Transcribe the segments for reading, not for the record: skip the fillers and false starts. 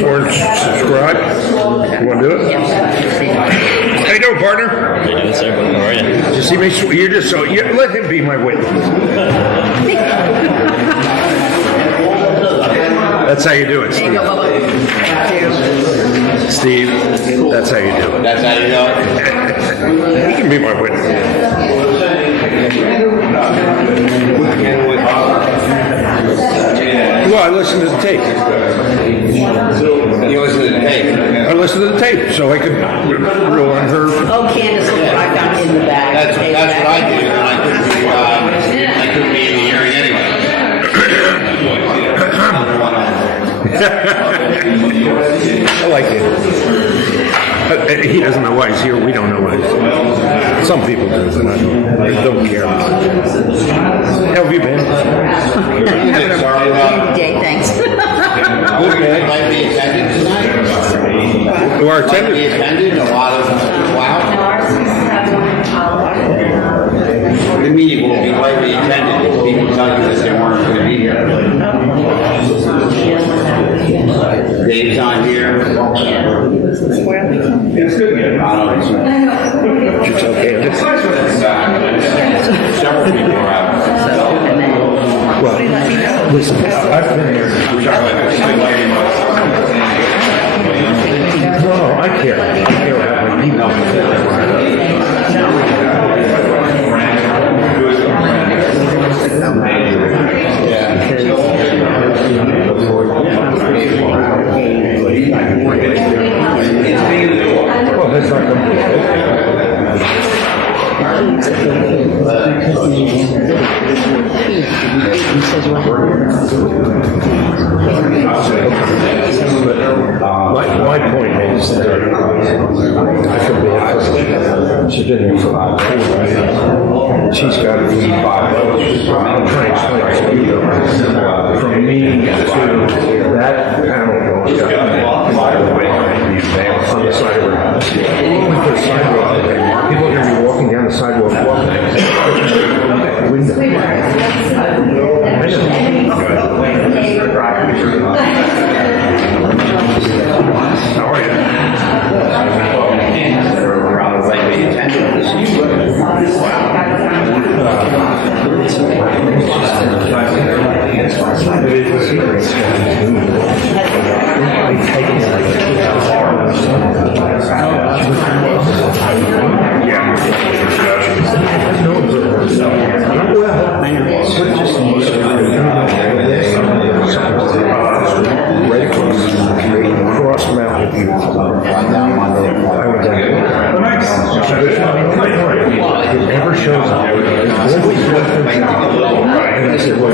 Orange, subscribe. You want to do it? How you doing, partner? How you doing, sir? How are you? You see me? You're just so. Let him be my witness. That's how you do it, Steve. Steve, that's how you do it. That's how you do it? He can be my witness. Well, I listen to the tape. You listen to the tape? I listen to the tape so I could rule on her. Oh, Candace, look what I found in the bag. That's what I do, and I couldn't be in the hearing anyway. I like it. He doesn't know why he's here. We don't know why he's here. Some people do, but I don't care. How have you been? Having a good day, thanks. Might be attended tonight? Who are Might be attending? attended, a lot of wow. The meeting will be lightly attended if people tell you that they weren't going to be here. Dave's on here. It's good. I don't know. It's okay. Several people are out. Well, listen, I've been here. No, I care. I care about my people. Well, that's not complete. My point is that I feel bad for her. She's been here for a long time. She's got to be I'm trying to explain to you from me to that panel going down on the side of her house. We put a sidewalk there. People are going to be walking down the sidewalk window. How are you? Rather lightly attended this Cross Mountain View. I went down there. It never shows up. Always reference. And I said, what?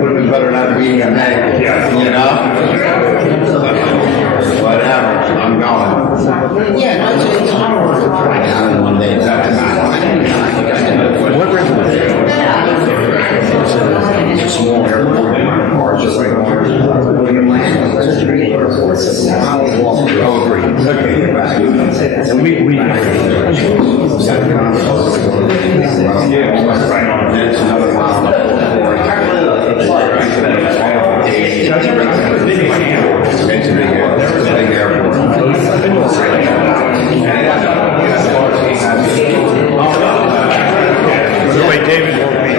would have been better not being a man, you know? Whatever, I'm going. Yeah, no, it's one day. What it's a small airport. Just like oh, great. Okay. And we Wait, David won't be here.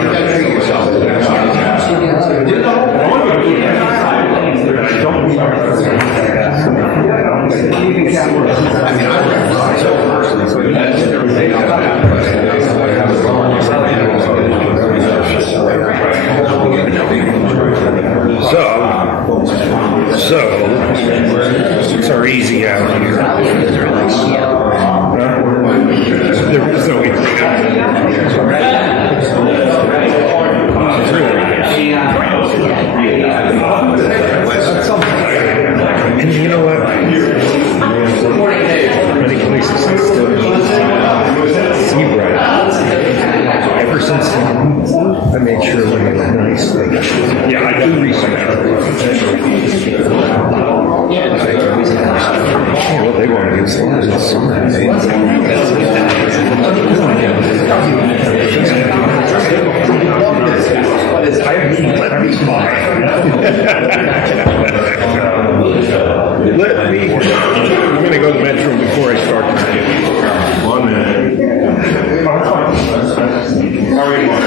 So it's our easy out here. There is no easy out here. It's really nice. And you know what? Many places I still Seabright. Ever since then, I made sure we had a nice thing. Yeah, I do research. Well, they want to get started in summer. What is Let me, I'm going to go to the men's room before I start tonight. 1 minute. How are you, Mark?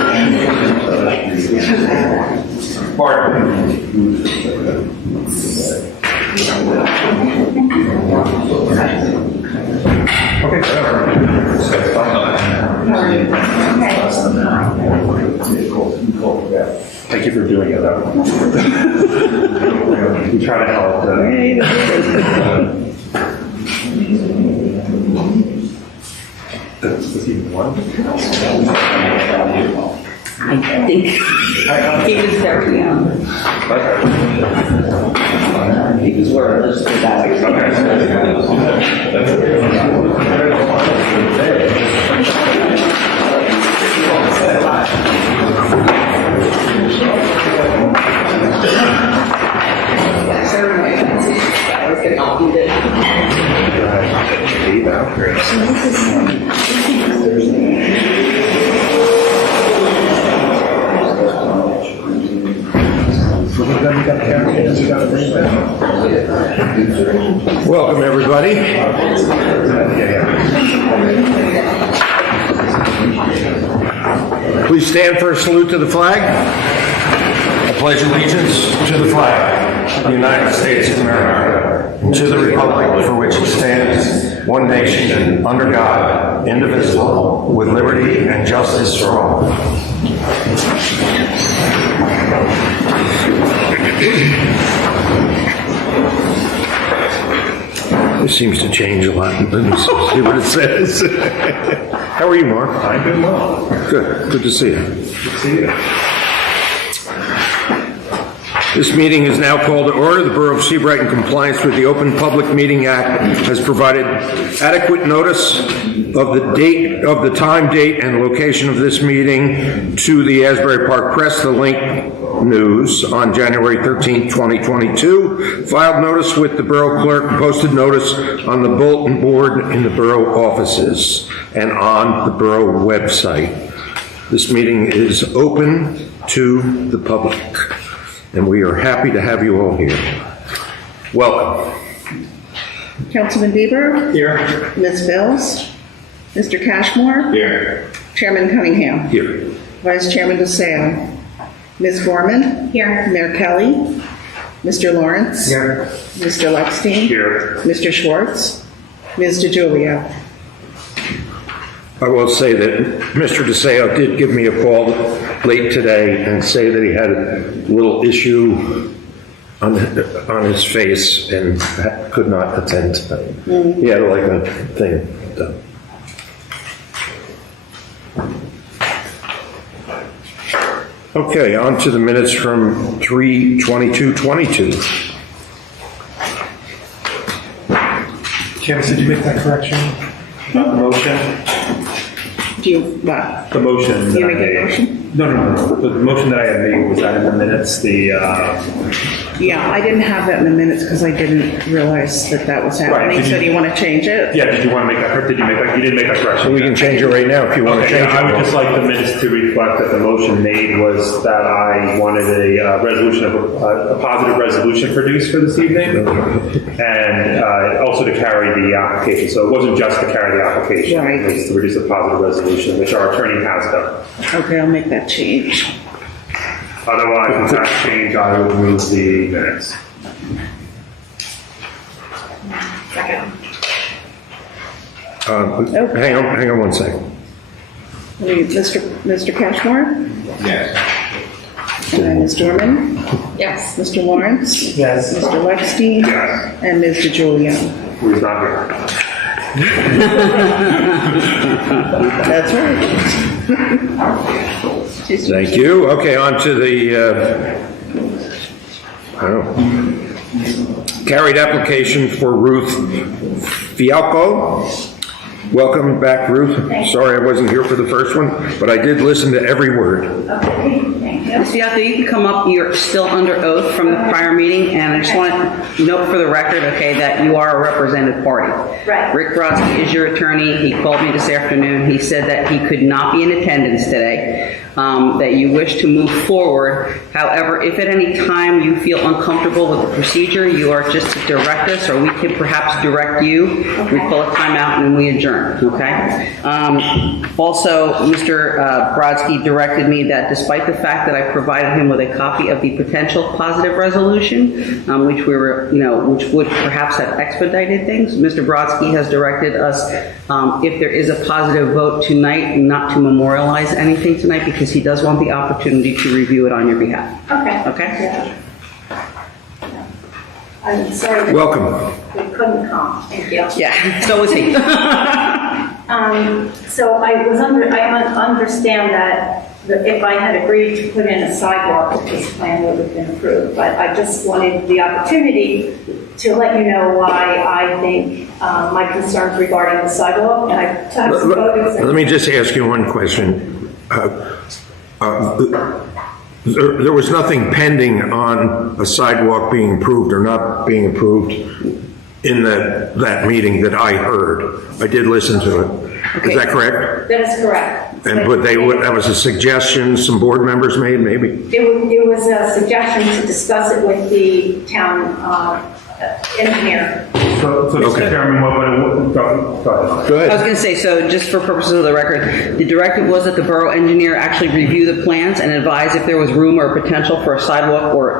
Thank you for doing it, though. We try to help. Does he want? I think he was very young. He was where let's put it that way. Welcome, everybody. Please stand for a salute to the flag. I pledge allegiance to the flag of the United States of America and to the republic for which it stands, one nation, under God, indivisible, with liberty and justice for all. This seems to change a lot. Let me see what it says. How are you, Mark? I'm doing well. Good. Good to see you. Good to see you. This meeting is now called to order. The Borough of Seabright, in compliance with the Open Public Meeting Act, has provided adequate notice of the date, of the time, date, and location of this meeting to the Asbury Park Press, the Link News, on January 13th, 2022. Filed notice with the Borough Clerk, posted notice on the bulletin board in the Borough offices and on the Borough website. This meeting is open to the public, and we are happy to have you all here. Welcome. Councilman Bieber. Here. Ms. Bills. Mr. Cashmore. Here. Chairman Cunningham. Here. Vice Chairman DeSalle. Ms. Gorman. Here. Mayor Kelly. Mr. Lawrence. Here. Mr. Lexstein. Here. Mr. Schwartz. Ms. DeJulia. I will say that Mr. DeSalle did give me a call late today and say that he had a little issue on his face and could not attend tonight. He had like a thing done. Okay, on to the minutes from 3/22/22. Candace, did you make that correction? Not the motion? Do you, what? The motion. Do you that I make a made. motion? No. The motion that I had made, was that in the minutes? Yeah, I didn't have that in the minutes because I didn't realize that that was happening. Did So you- do you want to change it? Yeah, did you want to make that, did you make that, you didn't make that correction? So we can change it right now if you want to Okay, change it. I would just like the minutes to reflect that the motion made was that I wanted a resolution, a positive resolution produced for this evening, and also to carry the application. So it wasn't just to carry the application. Right. It was to produce a positive resolution, which our attorney has done. Okay, I'll make that change. Otherwise, with that change, I would move the minutes. Hang on 1 second. Mr. Cashmore? Yes. And then Ms. Dorman? Yes. Mr. Lawrence? Yes. Mr. Lexstein? Yes. And Ms. DeJulia? Who is not here. That's right. Thank you. Okay, on to the carried application for Ruth Fialco. Welcome back, Ruth. Sorry I wasn't here for the first one, but I did listen to every word. Ms. Fialco, you can come up. You're still under oath from the prior meeting, and I just want to note for the record, okay, that you are a represented party. Right. Rick Brodsky is your attorney. He called me this afternoon. He said that he could not be in attendance today. that you wish to move forward. However, if at any time you feel uncomfortable with the procedure, you are just to direct us, or we can perhaps direct you. We call a timeout and we adjourn, okay? Also, Mr. Brodsky directed me that despite the fact that I provided him with a copy of the potential positive resolution, which we were, which would perhaps have expedited things, Mr. Brodsky has directed us, if there is a positive vote tonight, not to memorialize anything tonight, because he does want the opportunity to review it on your behalf. Okay. Okay? Yeah. I'm sorry that Welcome. we couldn't come. Thank you. Yeah, so was he. So I understand that if I had agreed to put in a sidewalk, that this plan would have been approved. But I just wanted the opportunity to let you know why I think my concerns regarding the sidewalk, and I have some photos. Let me just ask you one question. There was nothing pending on a sidewalk being approved or not being approved in that meeting that I heard. I did listen to it. Is that correct? That is correct. And but that was a suggestion some board members made, maybe? It was a suggestion to discuss it with the town engineer. So Mr. Chairman, go Go I was ahead. going to say, so just for purposes of the record, the directive was that the borough engineer actually review the plans and advise if there was room or potential for a sidewalk or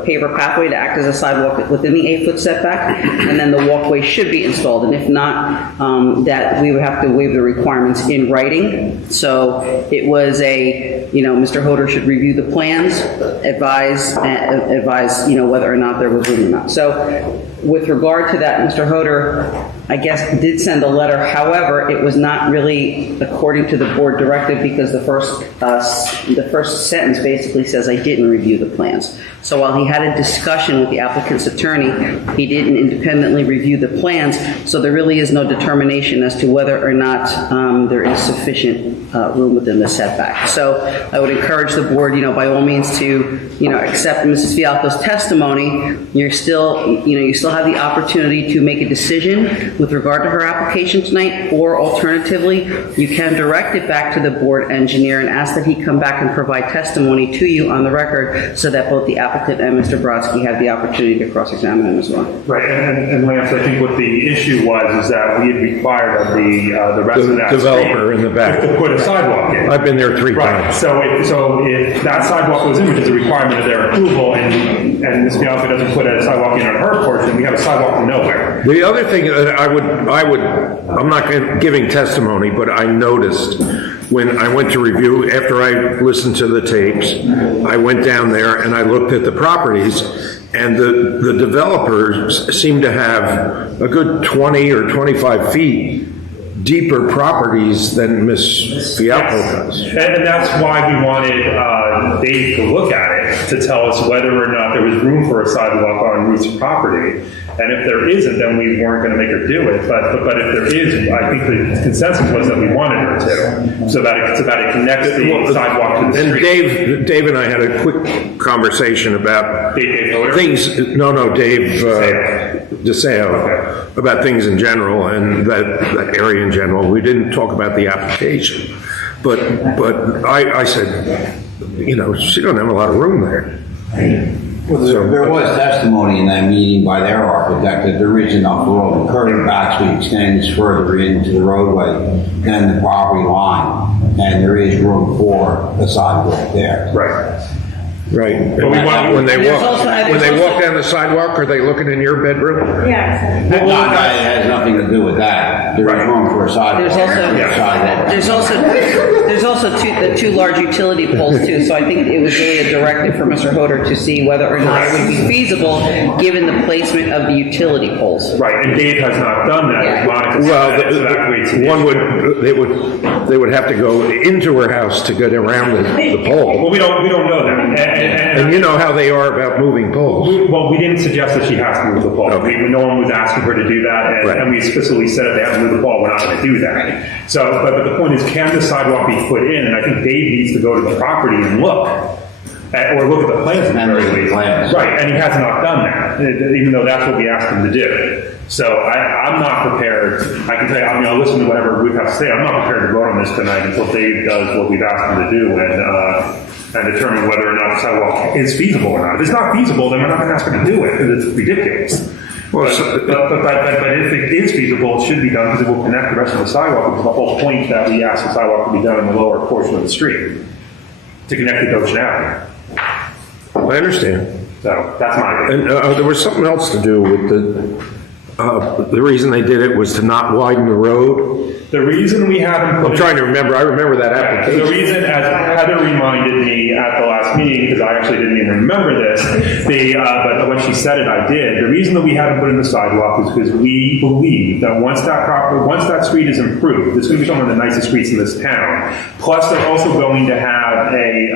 a paver pathway to act as a sidewalk within the 8-foot setback, and then the walkway should be installed. And if not, that we would have to waive the requirements in writing. So it was Mr. Hoder should review the plans, advise, whether or not there was room or not. So with regard to that, Mr. Hoder, I guess, did send a letter. However, it was not really according to the board directive, because the first sentence basically says I didn't review the plans. So while he had a discussion with the applicant's attorney, he didn't independently review the plans. So there really is no determination as to whether or not there is sufficient room within the setback. So I would encourage the board, by all means, to accept Mrs. Fialco's testimony. You still have the opportunity to make a decision with regard to her application tonight, or alternatively, you can direct it back to the board engineer and ask that he come back and provide testimony to you on the record, so that both the applicant and Mr. Brodsky have the opportunity to cross-examine him as well. Right, and Lance, I think what the issue was is that we had required of the rest of that Developer street in the back. to put a sidewalk in. I've been there 3 Right, times. so if that sidewalk goes in, which is a requirement of their approval, and Ms. Bianca doesn't put a sidewalk in on her portion, we have a sidewalk to nowhere. The other thing that I'm not giving testimony, but I noticed when I went to review, after I listened to the tapes, I went down there and I looked at the properties, and the developers seem to have a good 20 or 25 feet deeper properties than Ms. Fialco does. And that's why we wanted Dave to look at it, to tell us whether or not there was room for a sidewalk on Ruth's property. And if there isn't, then we weren't going to make her do it. But if there is, I think the consensus was that we wanted her to, so that it connects the sidewalk to the And street. Dave and I had a quick conversation about Dave Hoder? things. No, Dave DeSeo, about things in general and that area in general. We didn't talk about the application, but I said, she don't have a lot of room there. Well, there was testimony in that meeting by their architect that there is enough room. The curb actually extends further into the roadway than the property line, and there is room for a sidewalk there. Right. Right. But we want- When they There's walk also- down the sidewalk, are they looking in your bedroom? Yeah. It has nothing to do with that. There is room for a sidewalk. There's also the two large utility poles too, so I think it was really a directive for Mr. Hoder to see whether or not it would be feasible, given the placement of the utility poles. Right, and Dave has not done that. Yeah. Monica said Well, that, so that creates an issue. they would have to go into her house to get around the pole. Well, we don't know that. And you know how they are about moving poles. We didn't suggest that she has to move the pole. Okay. No one was asking her to do that, Right. and we explicitly said if they have to move the pole, we're not going to do that. So, but the point is, can the sidewalk be put in? And I think Dave needs to go to the property and look Or look at the plans at the And very look at the least. plans. Right, and he has not done that, even though that's what we asked him to do. So I'm not prepared, I can tell you, I mean, I'll listen to whatever Ruth has to say, I'm not prepared to vote on this tonight until Dave does what we've asked him to do and determine whether or not the sidewalk is feasible or not. If it's not feasible, then we're not gonna ask him to do it, because it's ridiculous. But if it is feasible, it should be done, because it will connect the rest of the sidewalk, which is the whole point that we asked the sidewalk to be done in the lower portion of the street, to connect to Goshen Avenue. I understand. So, that's my opinion. And there was something else to do with the reason they did it was to not widen the road. The reason we haven't put I'm trying to remember, I remember that The application. reason, as Heather reminded me at the last meeting, because I actually didn't even remember this, but when she said it, I did. The reason that we haven't put in the sidewalk is because we believe that once that street is improved, it's going to become one of the nicest streets in this town. Plus, they're also going to have a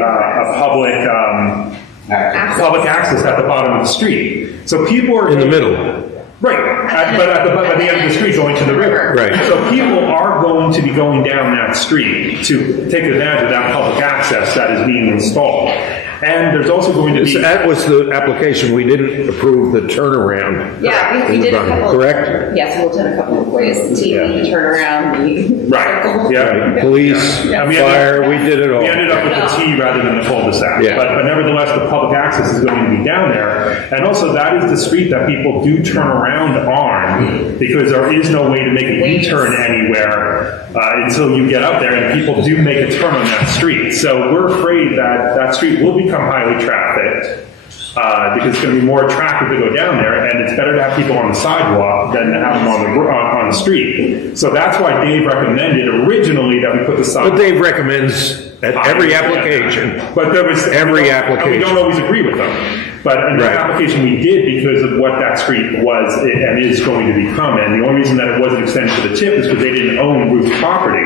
public access at the bottom of the street. So people are In the middle. Right, but at the end of the street going to the river. Right. So people are going to be going down that street to take advantage of that public access that is being installed. And there's also going to be... So that was the application, we didn't approve the turnaround. Yeah, we did a couple. Correct? Yes, we looked at a couple of ways, the TV, turnaround, the. Right, yeah. Police, And we fire, we did it all. We ended up with the T rather than the cul-de-sac. Yeah. But nevertheless, the public access is going to be down there. And also, that is the street that people do turn around on, because there is no way to make a U-turn anywhere until you get up there, and people do make a turn on that street. So we're afraid that that street will become highly trafficked, because it's going to be more attractive to go down there, and it's better to have people on the sidewalk than to have them on the street. So that's why Dave recommended originally that we put the sidewalk. But Dave recommends at every application. But there was Every and we application. don't always agree with them. But in that Right. application we did because of what that street was and is going to become. And the only reason that it wasn't extended to the tip is because they didn't own Ruth's property.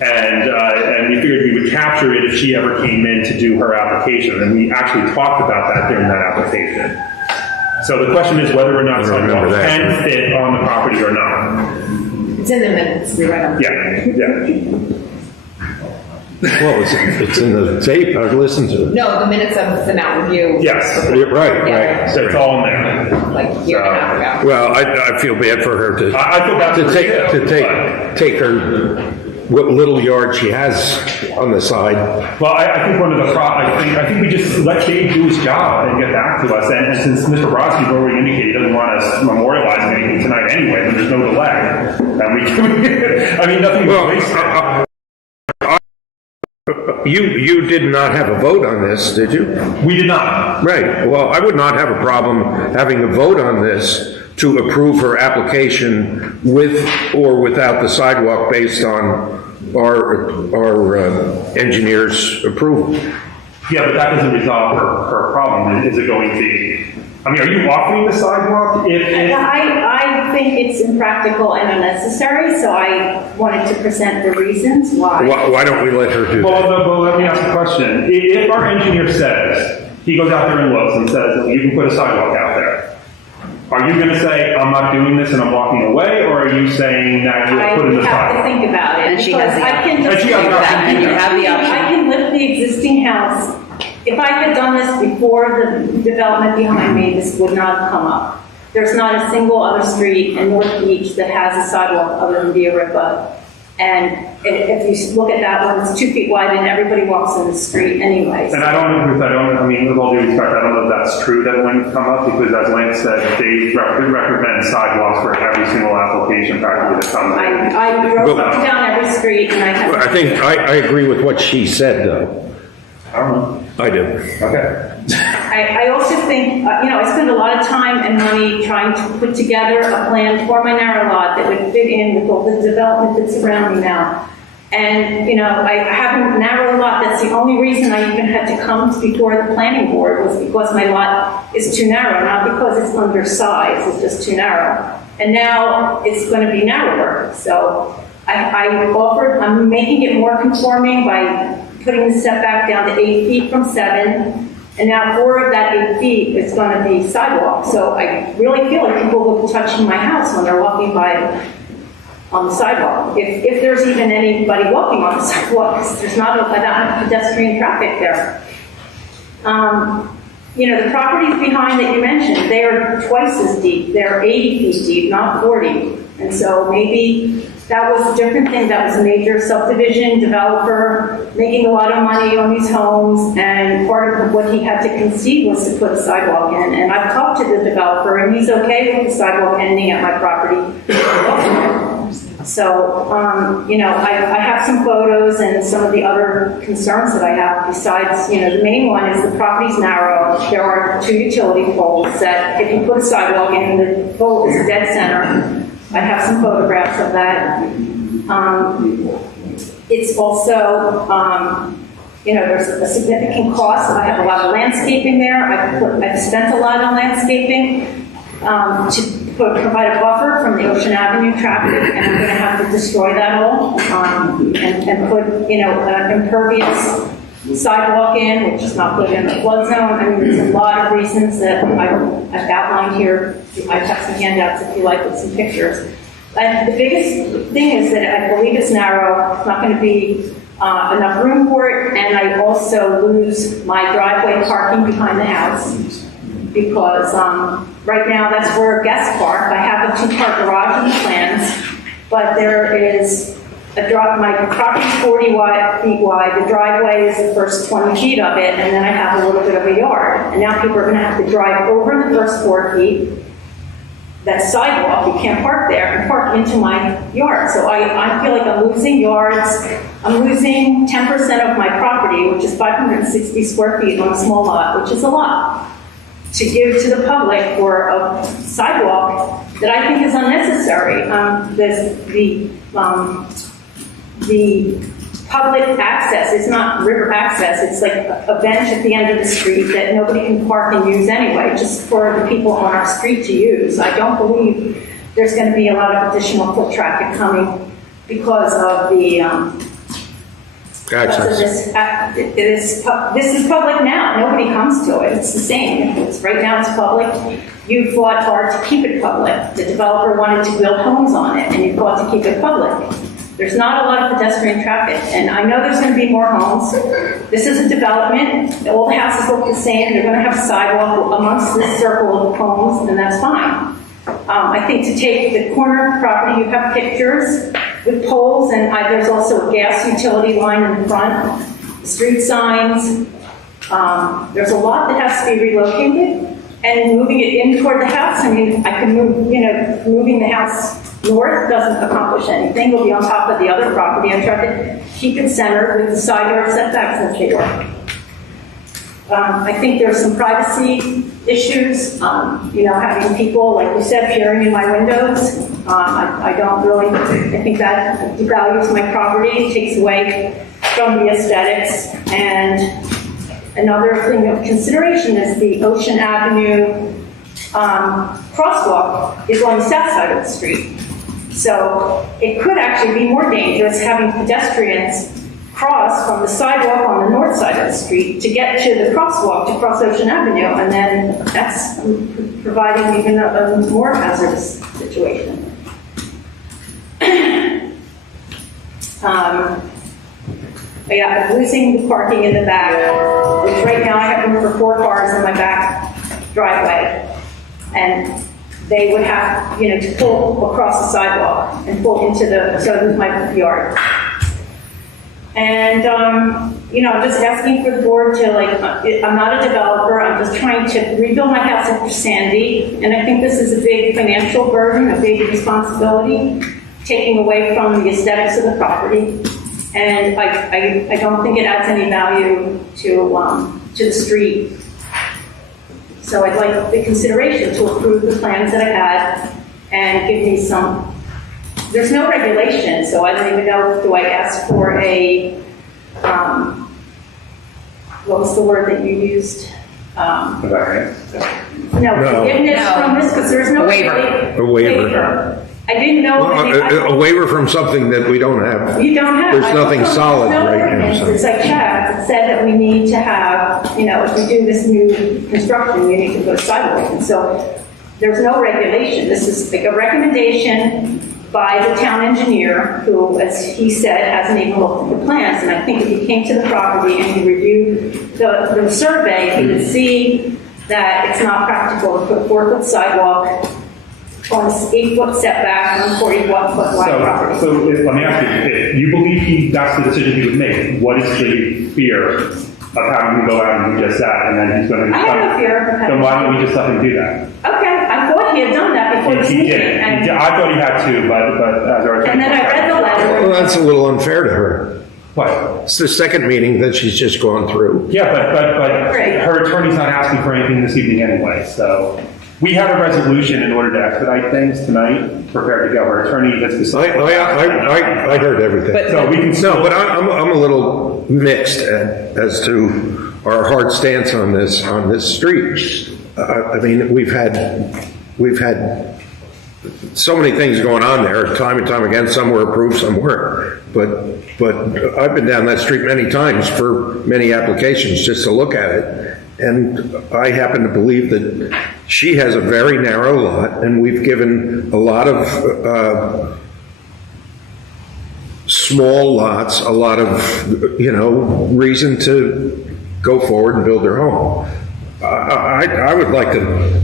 And we figured we would capture it if she ever came in to do her application. And we actually talked about that during that application. So the question is whether or not I don't remember sidewalks that. can fit on the property or not. It's in the minutes, we read them. Yeah. Well, it's in the tape, I listened to it. No, the minutes of the Mountain View. Yes. Yeah, right, Yeah. right. So it's all in there. Like a year and a half ago. Well, I feel bad for her to. I feel bad for her too, take her, what little yard she has on the side. Well, I think one of the I think we just let Dave do his job and get back to us. And since Mr. Brodsky's already indicated he doesn't want us memorializing anything tonight anyway, then there's no delay. And we can, I mean, nothing was wasted. You did not have a vote on this, did you? We did not. Right, well, I would not have a problem having a vote on this to approve her application with or without the sidewalk based on our engineer's approval. Yeah, but that doesn't resolve her problem. Is it going to be? I mean, are you offering the sidewalk? I think it's impractical and unnecessary, so I wanted to present the reasons why. Why don't we let her do Well, that? let me ask a question. If our engineer says, he goes out there and looks and says, you can put a sidewalk out there, are you going to say, I'm not doing this and I'm walking away, or are you saying that you'll put in the I have to sidewalk? think about it. And she has the because I can And just she has the option. And you have the option. I can lift the existing house. If I had done this before the development behind me, this would not have come up. There's not a single other street in North Beach that has a sidewalk other than Via Ripa. And if you look at that one, it's 2 feet wide and everybody walks in the street anyway. And I don't know, Ruth, I mean, with all due respect, I don't know if that's true that it wouldn't come up, because as Lance said, they recommend sidewalks for every single application practically that comes in. I drove up and down every street and I had. I think, I agree with what she said, though. I don't know. I do. Okay. I also think, I spend a lot of time and money trying to put together a plan for my narrow lot that would fit in with all the development that's around me now. And, I have a narrow lot. That's the only reason I even had to come before the planning board was because my lot is too narrow, not because it's undersized, it's just too narrow. And now it's going to be narrower. So I'm making it more conforming by putting the setback down to 8 feet from 7. And now 4 of that 8 feet is going to be sidewalk. So I really feel like people will be touching my house when they're walking by on the sidewalk. If there's even anybody walking on the sidewalk, 'cause there's not pedestrian traffic there. You know, the properties behind that you mentioned, they are twice as deep. They're 80 feet deep, not 40. And so maybe that was a different thing. That was a major subdivision developer making a lot of money on these homes, and part of what he had to concede was to put a sidewalk in. And I've talked to the developer, and he's okay with the sidewalk ending at my property. So, you know, I have some photos and some of the other concerns that I have besides, you know, the main one is the property's narrow. There are 2 utility poles that if you put a sidewalk in, the pole is dead center. I have some photographs of that. It's also, you know, there's a significant cost. I have a lot of landscaping there. I've spent a lot on landscaping to provide a buffer from the Ocean Avenue traffic, and I'm going to have to destroy that all and put, you know, impervious sidewalk in, which is not put in the flood zone. I mean, there's a lot of reasons that I've outlined here. I have some handouts if you like with some pictures. And the biggest thing is that I believe it's narrow. It's not going to be enough room for it, and I also lose my driveway parking behind the house because right now that's where guests park. I have a 2-car garage in the plans, but there is my property's 40 feet wide. The driveway is the first 20 feet of it, and then I have a little bit of a yard. And now people are going to have to drive over the first 4 feet. That sidewalk, you can't park there, and park into my yard. So I feel like I'm losing yards. I'm losing 10% of my property, which is 560 square feet on a small lot, which is a lot, to give to the public for a sidewalk that I think is unnecessary. The public access is not river access. It's like a bench at the end of the street that nobody can park and use anyway, just for the people on our street to use. I don't believe there's going to be a lot of additional foot traffic coming because of the Access. This is public now. Nobody comes to it. It's the same. Right now it's public. You fought hard to keep it public. The developer wanted to build homes on it, and you fought to keep it public. There's not a lot of pedestrian traffic, and I know there's going to be more homes. This is a development. All the houses look the same. They're going to have a sidewalk amongst this circle of homes, and that's fine. I think to take the corner property, you have pictures with poles, and there's also a gas utility line in the front, street signs. There's a lot that has to be relocated, and moving it in toward the house. I mean, I can move, you know, moving the house north doesn't accomplish anything. It'll be on top of the other property. I tried to keep it centered with the side yard setbacks and they work. I think there's some privacy issues, you know, having people, like you said, peering in my windows. I don't really, I think that devalues my property, takes away from the aesthetics. And another thing of consideration is the Ocean Avenue crosswalk is on the south side of the street. So it could actually be more dangerous having pedestrians cross from the sidewalk on the north side of the street to get to the crosswalk to cross Ocean Avenue, and then that's providing even a more hazardous situation. Yeah, I'm losing the parking in the back, which right now I have room for 4 cars in my back driveway, and they would have, you know, to pull across the sidewalk and pull into the, so I lose my yard. And, you know, I'm just asking for the board to, like, I'm not a developer, I'm just trying to rebuild my house after Sandy, and I think this is a big financial burden, a big responsibility, taking away from the aesthetics of the property. And I don't think it adds any value to the street. So I'd like the consideration to approve the plans that I had and give me some, there's no regulation, so I don't even know, do I ask for a, what was the word that you used? Forgiveness from this, because there's no A waiver. I didn't know. A waiver from something that we don't have. You don't have. There's nothing solid right now. So. It's like checked. It said that we need to have, you know, if we do this new construction, we need to put a sidewalk. And so there's no regulation. This is like a recommendation by the town engineer, who, as he said, hasn't even looked at the plans. And I think if he came to the property and he reviewed the survey, he would see that it's not practical to put a 4-foot sidewalk on an 8-foot setback on a 41-foot wide property. So let me ask you, if you believe that's the decision he would make, what is the fear of having him go out and do just that, and then he's going to... I have no fear of having... Then why don't we just let him do that? Okay, I thought he had done that before this He meeting. did. and- I thought he had to, but as our attorney... And then I read the letter. Well, that's a little unfair to her. What? It's the second meeting that she's just gone through. Yeah, but Right. her attorney's not asking for anything this evening anyway, so... We have a resolution in order to expedite things tonight, prepared to go. Our attorney has decided... I heard everything. So we can No, still... but I'm a little mixed as to our hard stance on this street. I mean, we've had so many things going on there, time and time again. Some were approved, some weren't. But I've been down that street many times for many applications just to look at it. And I happen to believe that she has a very narrow lot, and we've given a lot of small lots, a lot of, reason to go forward and build their home. I would like to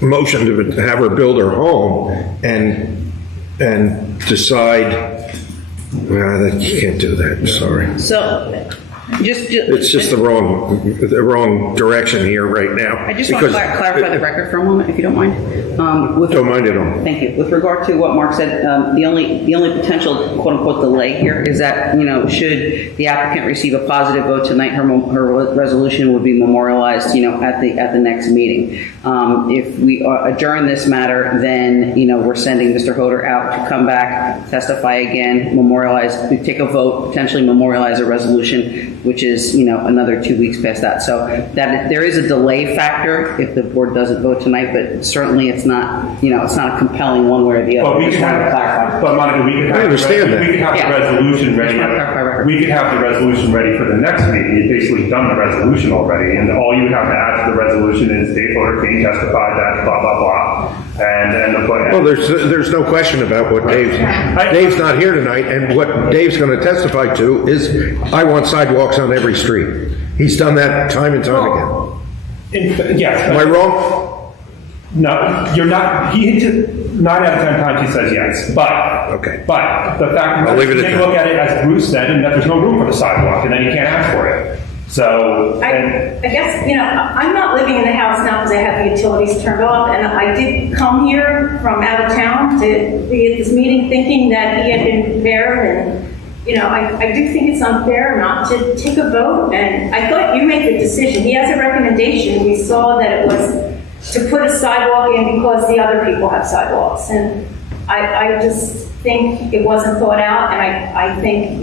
motion to have her build her home and decide, well, you can't do that, I'm sorry. So, It's just the wrong direction here right now. I just want to clarify the record for a moment, if you don't mind. Don't mind at all. Thank you. With regard to what Mark said, the only potential quote unquote delay here is that, should the applicant receive a positive vote tonight, her resolution would be memorialized, at the next meeting. If we adjourn this matter, then, we're sending Mr. Hoder out to come back, testify again, memorialize, we take a vote, potentially memorialize a resolution, which is, another 2 weeks past that. So that there is a delay factor if the board doesn't vote tonight, but certainly it's not, it's not compelling one way or the other. But we Just could wanted to have, clarify. but Monica, we could have, I understand that. we could have Yeah. the resolution ready. Just want to clarify record. We could have the resolution ready for the next meeting. You've basically done the resolution already, and all you would have to add to the resolution is Dave Hoder King testified that blah blah blah, and the plan. Well, there's no question about what Dave's not here tonight, and what Dave's going to testify to is, I want sidewalks on every street. He's done that time and time again. Yes. Am I wrong? No, you're not. 9 out of 10 times he says yes, but Okay. But the fact I'll that leave it you at can that. look at it as Bruce said, and that there's no room for the sidewalk, and then you can't ask for it. So, I guess, I'm not living in the house now because I have the utilities turned off, and I did come here from out of town to be at this meeting thinking that he had been fair, and, I do think it's unfair not to take a vote, and I thought you made the decision. He has a recommendation. We saw that it was to put a sidewalk in because the other people have sidewalks, and I just think it wasn't thought out, and I think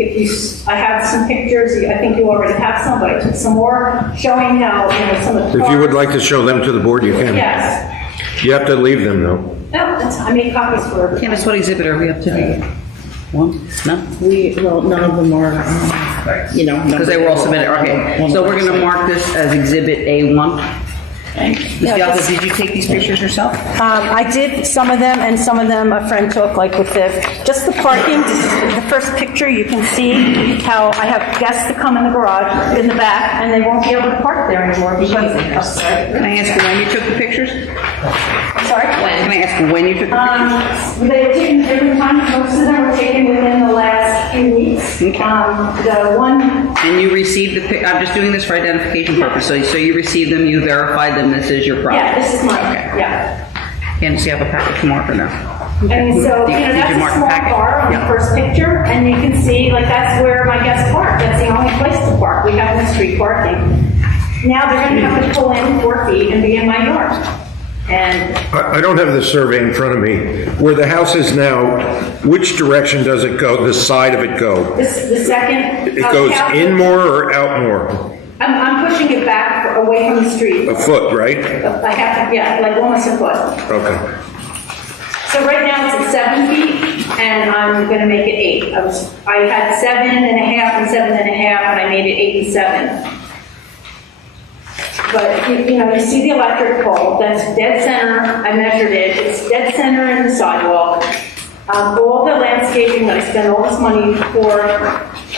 I have some pictures, I think you already have some, but I took some more showing how, some of the. If you would like to show them to the board, you can. Yes. You have to leave them, though. No, I made copies for everybody. Candace, what exhibit are we up to? One? No? None of them are, Because they were all submitted, okay. So we're going to mark this as Exhibit A1. Ms. Bialka, did you take these pictures yourself? I did some of them, and some of them a friend took, like with just the parking. The first picture, you can see how I have guests that come in the garage, in the back, and they won't be able to park there anymore because Can I ask you when you took the pictures? Sorry? Can I ask when you took the pictures? They were taken every time. Most of them were taken within the last few weeks. Okay. The one, And you received I'm just doing this for identification purposes, so you received them, you verified them, this is your property? yeah, this is mine, Okay. yeah. Candace, you have a package marker now. And so, Did you that's mark a the small packet? bar on the Yeah. first picture, and you can see, that's where my guests park. That's the only place to park. We have no street parking. Now they're gonna have to pull in 4 feet and be in my yard. And I don't have the survey in front of me. Where the house is now, which direction does it go, the side of it go? the second. It goes in more or out more? I'm pushing it back away from the street. A foot, right? I have to, yeah, like almost a foot. Okay. So right now it's at 7 feet, and I'm gonna make it 8. I had 7.5 and 7.5, and I made it 8 and 7. But, you see the electric pole, that's dead center, I measured it, it's dead center in the sidewalk. All the landscaping that I spent all this money for,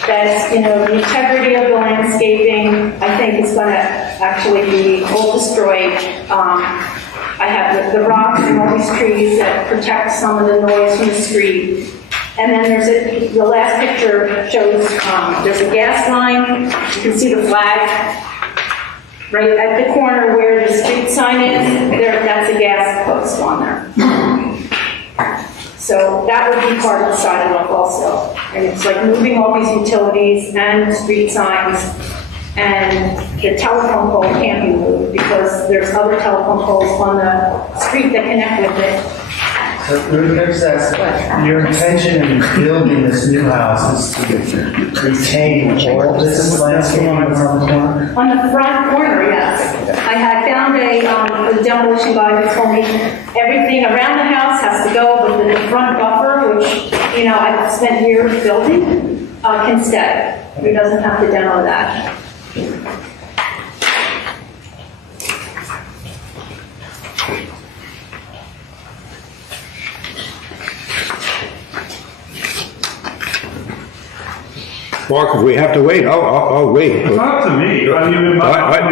that's, you know, the integrity of the landscaping, I think is gonna actually be all destroyed. I have the rocks and all these trees that protect some of the noise from the street. And then the last picture shows, there's a gas line. You can see the flag right at the corner where the street sign is. There, that's a gas post on there. So that would be part of the sidewalk also. And it's like moving all these utilities and street signs, and the telephone pole can't be moved because there's other telephone poles on the street that connect with it. So there's that, your intention in building this new house is to retain all this landscaping that's on the corner? On the front corner, yes. I had found a demolition guy who told me everything around the house has to go, but the front buffer, which, you know, I've spent years building, can stay. He doesn't have to demo that. Mark, if we have to wait, I'll wait. It's not up to me. I mean, I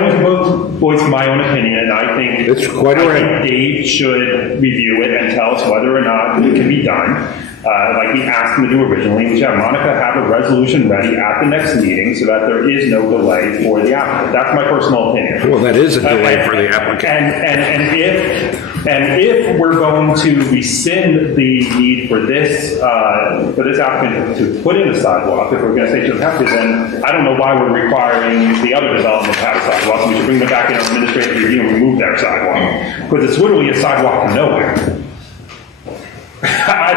only voice my own opinion, and I think It's quite all right. I think Dave should review it and tell us whether or not it can be done. Like he asked me to do originally, we should have Monica have a resolution ready at the next meeting so that there is no delay for the applicant. That's my personal opinion. Well, that is a delay for the applicant. And if we're going to rescind the need for this applicant to put in a sidewalk, if we're going to say to the applicant, then I don't know why we're requiring the other development to have a sidewalk. So we should bring them back in our administrative review and remove their sidewalk. Because it's literally a sidewalk to nowhere. I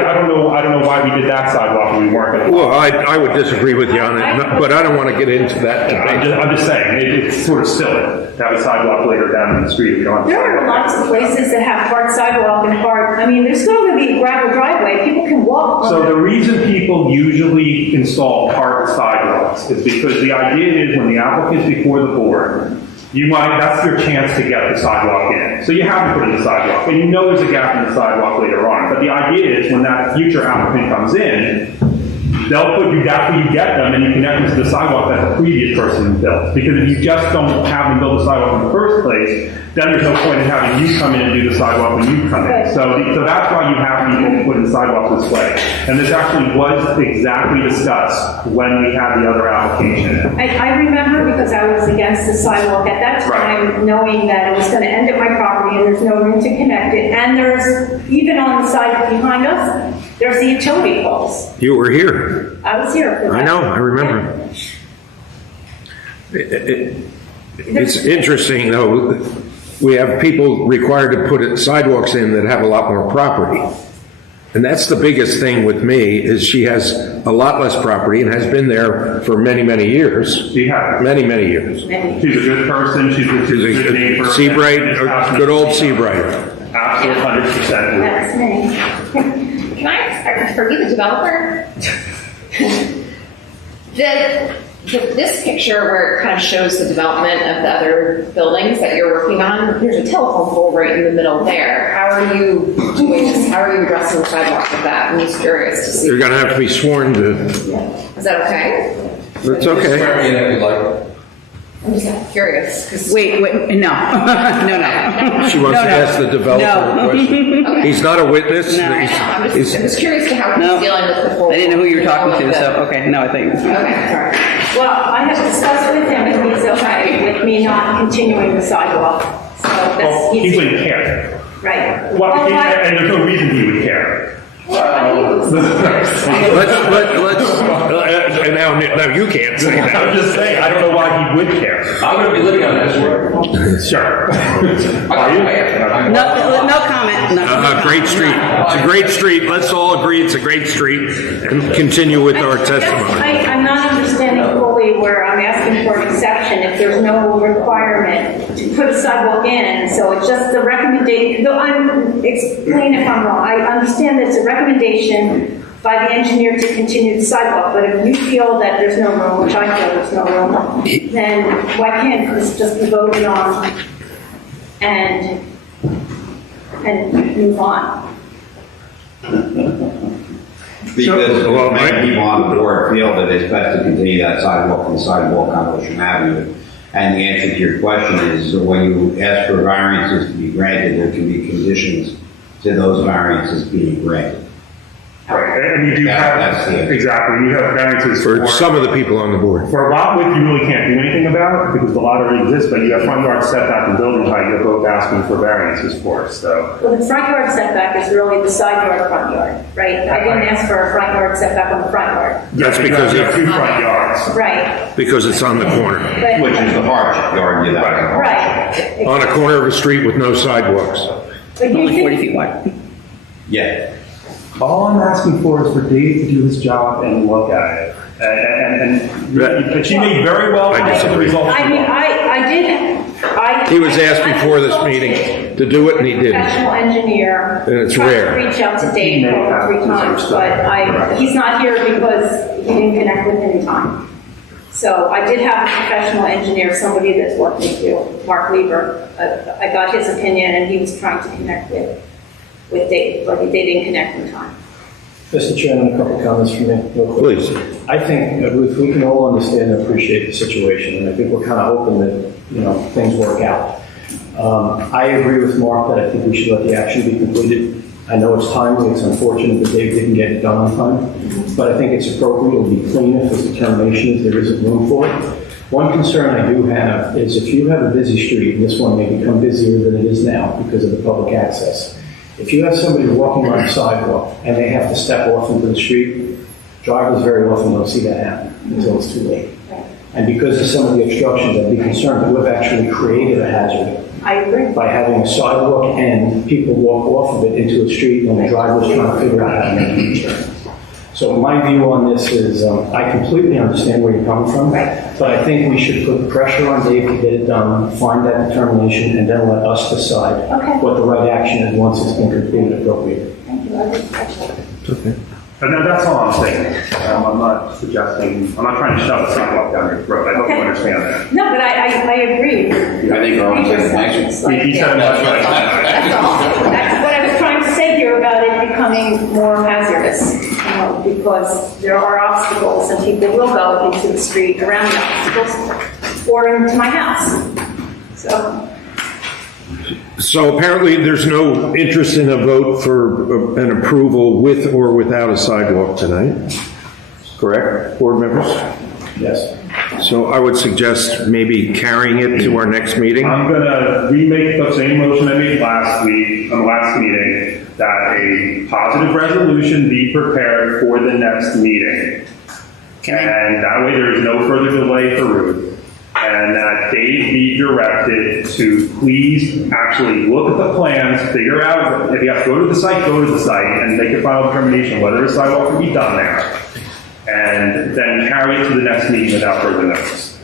don't know why we did that sidewalk when we weren't going to. Well, I would disagree with you on it, but I don't want to get into that debate. I'm just saying, it's sort of silly to have a sidewalk later down in the street. We don't have a There sidewalk. are lots of places that have part sidewalk and part, I mean, there's still going to be a gravel driveway. People can walk. So the reason people usually install part sidewalks is because the idea is when the applicant's before the board, that's your chance to get the sidewalk in. So you have to put in the sidewalk, and you know there's a gap in the sidewalk later on. But the idea is when that future applicant comes in, they'll put you after you get them and you connect them to the sidewalk that the previous person built. Because if you just don't have them build the sidewalk in the first place, then there's no point in having you come in and do the sidewalk when you come in. So that's why you have people put in sidewalks this way. And this actually was exactly discussed when we had the other application. I remember because I was against the sidewalk at that time, knowing that it was going to end at my property and there's no room to connect it. And there's, even on the side behind us, there's the utility poles. You were here. I was here for that. I know, I remember. It's interesting, though. We have people required to put sidewalks in that have a lot more property. And that's the biggest thing with me, is she has a lot less property and has been there for many, many years. She has. Many, many years. She's a good person, she's a good neighbor. Seabright, good old Seabright. Absolutely, 100%. That's me. Can I, are you the developer? This picture where it kind of shows the development of the other buildings that you're working on, there's a telephone pole right in the middle there. How are you doing this? How are you addressing the sidewalk with that? I'm just curious to see. You're going to have to be sworn to. Is that okay? It's okay. I'm just curious. 'Cause Wait, no. No. She wants No, to no. ask the developer a question. Okay. He's not a witness. No. I'm He's- just curious to how No. he's dealing with the pole. I didn't know who you were talking to, so, okay, no, I think. Okay, sorry. Well, I have discussed with him and he's okay with me not continuing the sidewalk. So Well, that's, he wouldn't care. right. Well, Well, and there's no reason he would care. Let's now you can't say that. I'm just saying, I don't know why he would care. I'm going to be living on that street. Sure. Are you? No comment. No. Great street. It's a great street. Let's all agree it's a great street and continue with our testimony. I'm not understanding fully where I'm asking for an exception if there's no requirement to put a sidewalk in. So it's just the recommendation, though explain if I'm wrong. I understand that it's a recommendation by the engineer to continue the sidewalk, but if you feel that there's no room, which I feel there's no room, then why can't this just be voted on and move on? Because Well, many people on the board feel that it's best to continue that sidewalk and sidewalk on Ocean Avenue. And the answer to your question is, when you ask for variances to be granted, there can be conditions to those variances being granted. Right, and you do That's have, the- exactly, you have variances For some of the people on the board. For a lot width, you really can't do anything about because the lot already exists, but you have front yard setback and building height, you're both asking for variances for, so. Well, the front yard setback is really the side yard, front yard, right? I didn't ask for a front yard setback on the front yard. That's You because have it- two front yards. Right, Because it's on the corner. but, Which is the hardship, you argue that. right. On a corner of a street with no sidewalks. But you Only 40 can, feet wide. Yeah. All I'm asking for is for Dave to do his job and look at it. And she may very well. I disagree. I mean, He was asked before this meeting to do it, and he didn't. Professional engineer. And it's tried to rare. Reach out to Dave over 3 times, but he's not here because he didn't connect with him in time. So I did have a professional engineer, somebody that's worked with you, Mark Weaver. I got his opinion, and he was trying to connect with Dave, but they didn't connect in time. Mr. Chairman, a couple of comments from me, real quick. Please. I think if we can all understand and appreciate the situation, and I think we're kind of hoping that, things work out. I agree with Mark that I think we should let the action be completed. I know it's timely, it's unfortunate that Dave didn't get it done on time, but I think it's appropriate, it'll be clean if his determination is there isn't room for it. One concern I do have is if you have a busy street, and this one may become busier than it is now because of the public access, if you have somebody walking on the sidewalk and they have to step off into the street, drivers very often don't see that happen until it's too late. And because of some of the obstructions, I'd be concerned that we've actually created a hazard I agree. by having a sidewalk and people walk off of it into a street when the driver's trying to figure out how to make a U-turn. So my view on this is, I completely understand where you're coming from, but I think we should put pressure on Dave to get it done, find that determination, and then let us decide Okay. what the right action is once it's been completed appropriately. Thank you. I appreciate it. And that's all I'm saying. I'm not suggesting, I'm not trying to shove a sidewalk down your throat. I hope you Okay. understand that. No, but I agree. I think our own thing is nicer. He said that's right. That's all. That's what I was trying to say here about it becoming more hazardous, because there are obstacles and people will go into the street around the obstacles or into my house. So apparently, there's no interest in a vote for an approval with or without a sidewalk tonight. Correct, board members? Yes. So I would suggest maybe carrying it to our next meeting. I'm gonna remake the same motion I made last meeting, that a positive resolution be prepared for the next meeting. And that way there is no further delay for Ruth. And that Dave be directed to please actually look at the plans, figure out, if you have to go to the site, and make a final determination whether a sidewalk can be done there. And then carry it to the next meeting without further notice.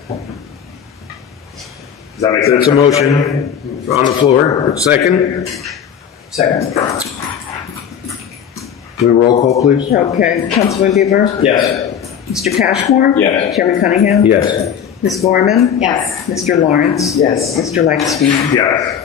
Does that make sense? That's a motion on the floor. Second? Second. We roll call, please? Okay, Councilman Bieber? Yes. Mr. Cashmore? Yes. Chairman Cunningham? Yes. Ms. Gorman? Yes. Mr. Lawrence? Yes. Mr. Lexstein? Yes.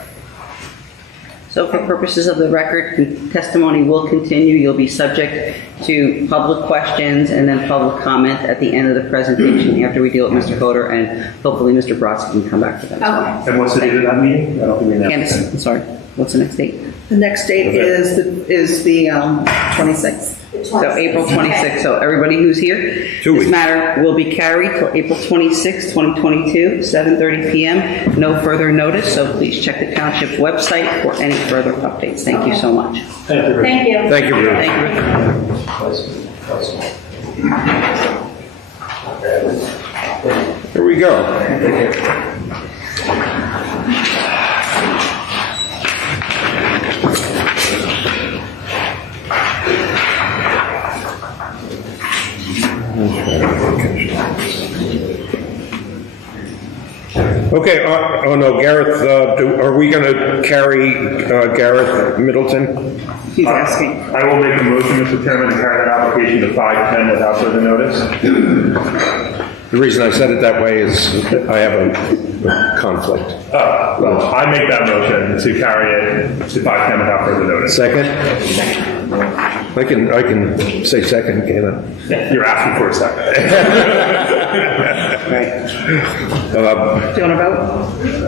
So for purposes of the record, testimony will continue. You'll be subject to public questions and then public comment at the end of the presentation after we deal with Mr. Coder, and hopefully Mr. Brodsky can come back for that. Okay. And what's the date of that meeting? I don't think we announced Candace, it. I'm sorry, what's the next date? The next date is the 26th. So April 26th, so everybody who's here, 2 this weeks. matter will be carried till April 26th, 2022, 7:30 PM. No further notice, so please check the township website for any further updates. Thank you so much. Thank you. Thank you. Thank you, Ruth. Thank you. Here we go. Okay, oh no, Gareth, are we going to carry Gareth Middleton? He's asking. I will make a motion, Mr. Chairman, to carry that application to 5:10 without further notice. The reason I said it that way is I have a conflict. Well, I make that motion to carry it to 5 p.m. without further notice. Second? I can say second, can I? Yeah, you're asking for a second. Do you want to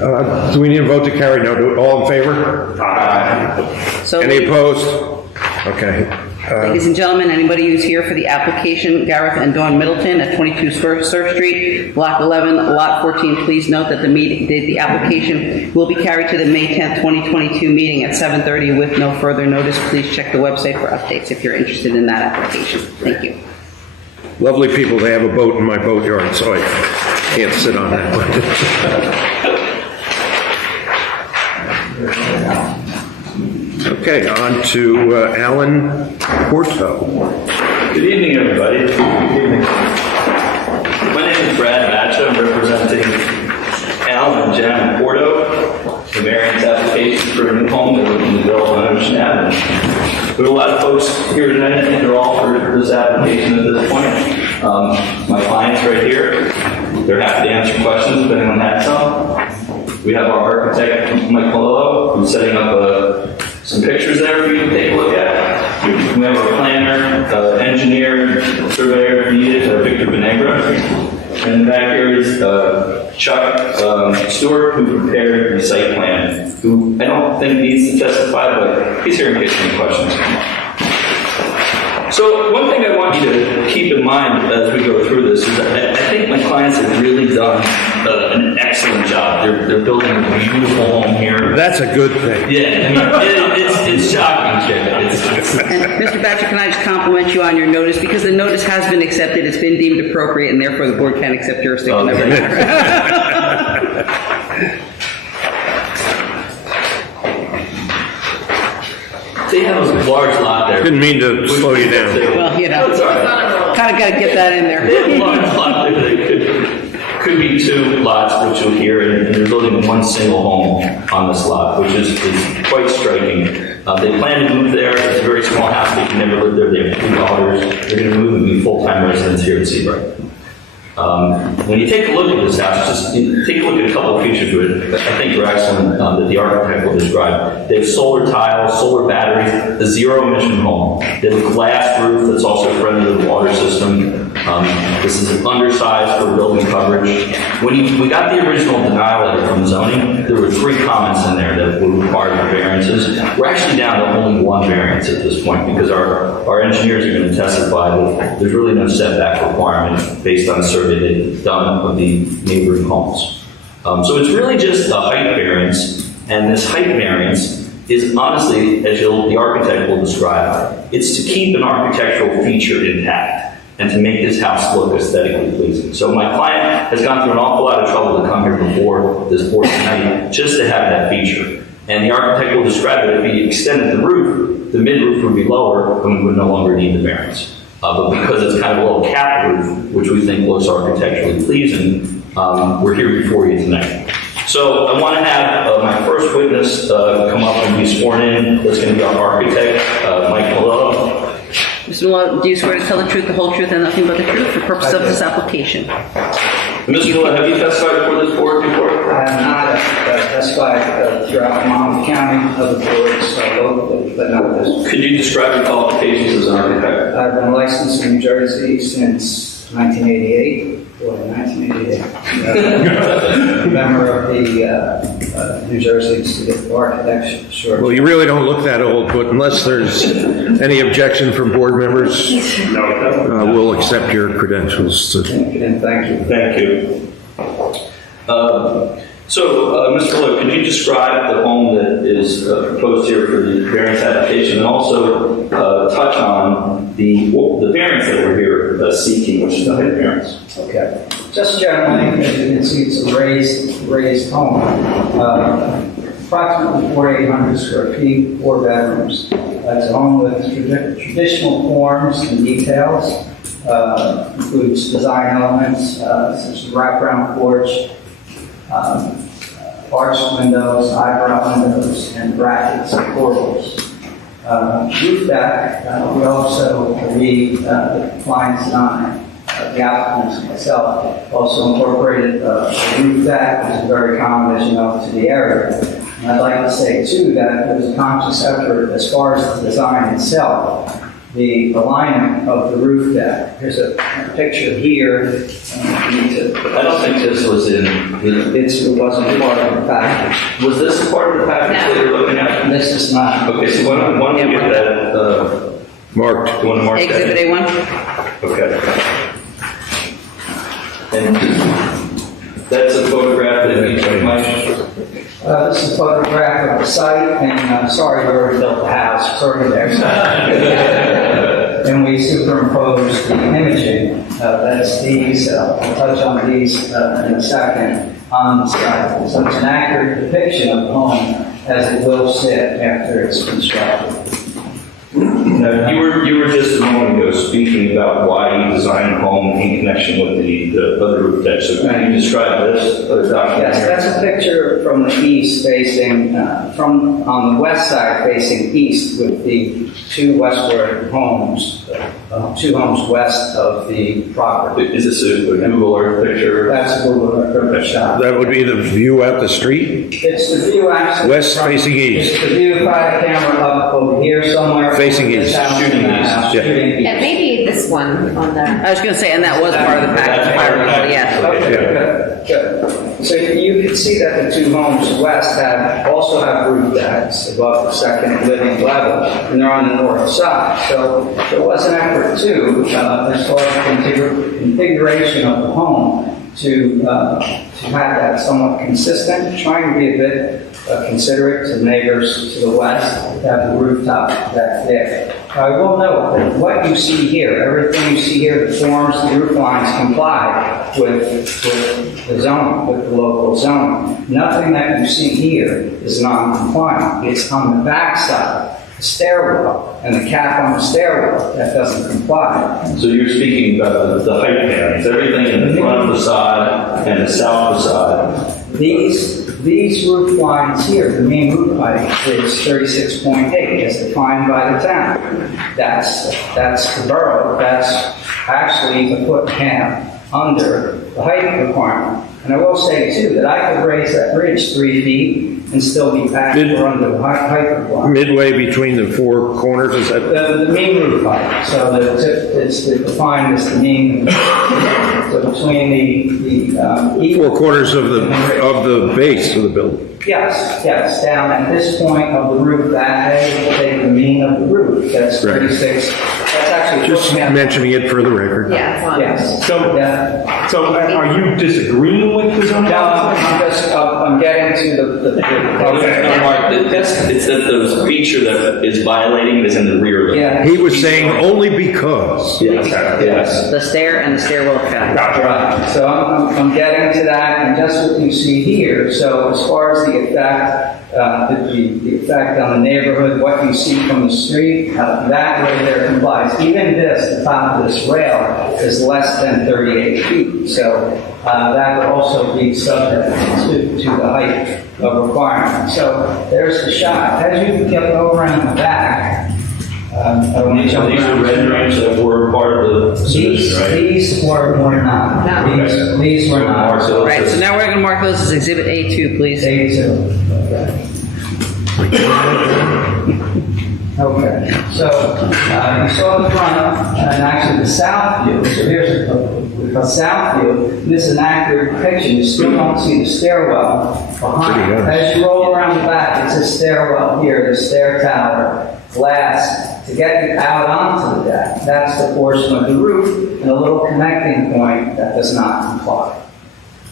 vote? Do we need a vote to carry? No. All in favor? So, Any opposed? Okay. ladies and gentlemen, anybody who's here for the application, Gareth and Dawn Middleton at 22 Surf Street, Block 11, Lot 14, please note that the application will be carried to the May 10th, 2022 meeting at 7:30 with no further notice. Please check the website for updates if you're interested in that application. Thank you. Lovely people. They have a boat in my boatyard, so I can't sit on that one. Okay, on to Alan Porto. Good evening, everybody. Good evening. My name is Brad Matcha. I'm representing Alan and Jan Porto, the variance application for a new home they're looking to build on Ocean Avenue. We have a lot of folks here tonight. I think they're all for this application at this point. My client's right here. They're happy to answer questions if anyone has some. We have our architect, Mike Malillo, who's setting up some pictures there for you to take a look at. We have our planner, engineer, surveyor if needed, Victor Benegra. And in the back here is Chuck Stewart, who prepared the site plan, who I don't think needs to testify, but he's here in case any questions come up. So one thing I want you to keep in mind as we go through this is that I think my clients have really done an excellent job. They're building a beautiful home here. That's a good thing. Yeah, I mean, it's shocking, Jim. And Mr. Batcher, can I just compliment you on your notice? Because the notice has been accepted, it's been deemed appropriate, and therefore the board can accept jurisdiction of the matter. They have a large lot there. Didn't mean to slow you down. Well, you know, That's all right. kind of got to get that in there. They have a large lot there that could be 2 lots, which you'll hear, and they're building one single home on this lot, which is quite striking. They plan to move there. It's a very small house. They can never live there. They have 2 daughters. They're going to move and be full-time residents here at Seabright. When you take a look at this house, just take a look at a couple of features to it. I think they're excellent that the architect will describe. They have solar tiles, solar batteries, a zero-emission home. They have a glass roof that's also friendly to the water system. This is undersized for building coverage. When we got the original denial letter from zoning, there were 3 comments in there that were required for variances. We're actually down to only 1 variance at this point because our engineers are going to testify that there's really no setback requirement based on the survey they've done of the neighboring homes. So it's really just a height variance, and this height variance is honestly, as the architect will describe, it's to keep an architectural feature intact and to make this house look aesthetically pleasing. So my client has gone through an awful lot of trouble to come here before this board tonight just to have that feature. And the architect will describe that if he extended the roof, the mid-roof would be lower and we would no longer need the variance. But because it's kind of a little cap roof, which we think looks architecturally pleasing, we're here before you tonight. So I want to have my first witness come up and be sworn in. That's going to be our architect, Mike Malillo. Mr. Malillo, do you swear to tell the truth, the whole truth, and nothing but the truth for purposes of this application? Mr. Malillo, have you testified before this board before? I have not testified throughout Monmouth County, other boards locally, but not this. Could you describe your qualifications as an architect? I've been licensed in New Jersey since 1988. Boy, 1988. Member of the New Jersey Institute of Architecture. Sure. Well, you really don't look that old, but unless there's any objection from board members, we'll accept your credentials. And thank you. Thank you. Mr. Malillo, could you describe the home that is proposed here for the variance application, and also touch on the variance that we're here seeking, which is the height variance? Okay. Just generally, as you can see, it's a raised home. Approximately 4,800 square feet, 4 bedrooms. It's a home with traditional forms and details. Includes design elements such as wraparound porch, arched windows, eyebrow windows, and brackets and portals. Roof deck, we also read the compliance 9. the applicants, myself, also incorporated a roof deck, which is very common, as you know, to the area. And I'd like to say, too, that it was a conscious effort as far as the design itself, the alignment of the roof deck. Here's a picture here. I don't think this was in, It wasn't part of the package. was this part of the package that you're looking at? This is not. Okay, so why don't we get that, Marked. you want to mark that? Exhibit A1? Okay. And that's a photograph that you might, This is a photograph of the site, and I'm sorry, we already built the house, sorry there. And we superimposed the imaging, that's these, I'll touch on these in a second, on the site. So it's an accurate depiction of the home as it will sit after it's constructed. now, you were just a moment ago speaking about why you designed the home in connection with the other roof deck. So can you describe this document? Yes, that's a picture from the east facing, on the west side facing east with the two westward homes, two homes west of the property. Is this a Google Earth picture? That's a Google Earth shot. That would be the view out the street? It's the view actually. West facing east. It's the view if I had a camera up over here somewhere. Facing east. Shooting east. Yeah. Shooting east. And maybe this one on there. I was going to say, and that was part of the package, if I remember, yes. Okay, good, good. So you can see that the two homes west also have roof decks above the second living level, and they're on the north side. So there was an effort too, as far as the configuration of the home, to have that somewhat consistent, trying to be a bit considerate to the neighbors to the west, to have the rooftop deck there. I will note that what you see here, everything you see here, the forms, the roof lines comply with the zone, with the local zone. Nothing that you see here is non-compliant. It's on the backside, the stairwell, and the cap on the stairwell that doesn't comply. So you're speaking about the height variance, everything in the front facade and the south facade. These roof lines here, the main roof height is 36.8 as defined by the town. That's the borough. That's actually a foot and a half under the height requirement. And I will say too that I could raise that bridge 3 feet and still be back or under the height requirement. Midway between the four corners, is that? The mean roof height, so it's defined as the mean, so between the Four quarters of the base of the building. Yes, down at this point of the roof, that way, we'll take the mean of the roof, that's Right. 36, that's actually. Just mentioning it for the record. Yeah, it's on. Yes. So, Yeah. so are you disagreeing with the zoning? No, I'm getting to the. Okay. No, Mark, it's that the feature that is violating is in the rear. Look. Yeah. He was saying only because. Yes. The stair and the stairwell cap. Right, so I'm getting to that, and just what you see here, so as far as the effect, the effect on the neighborhood, what you see from the street, that right there complies. Even this, the top of this rail is less than 38 feet, so that would also be subject to the height of requirement. So there's the shot. As you get over in the back, I don't want to These jump are around. renderings that were part of the submission, right? These were not. No. These were not. Right, so now we're going to mark those as Exhibit A2, please. A2. Okay, so you saw the front and actually the south view. So here's the south view. This is an accurate depiction. You still don't see the stairwell behind. As you roll around the back, it's a stairwell here, the stair tower, glass. To get you out onto the deck, that's the portion of the roof and a little connecting point that does not comply.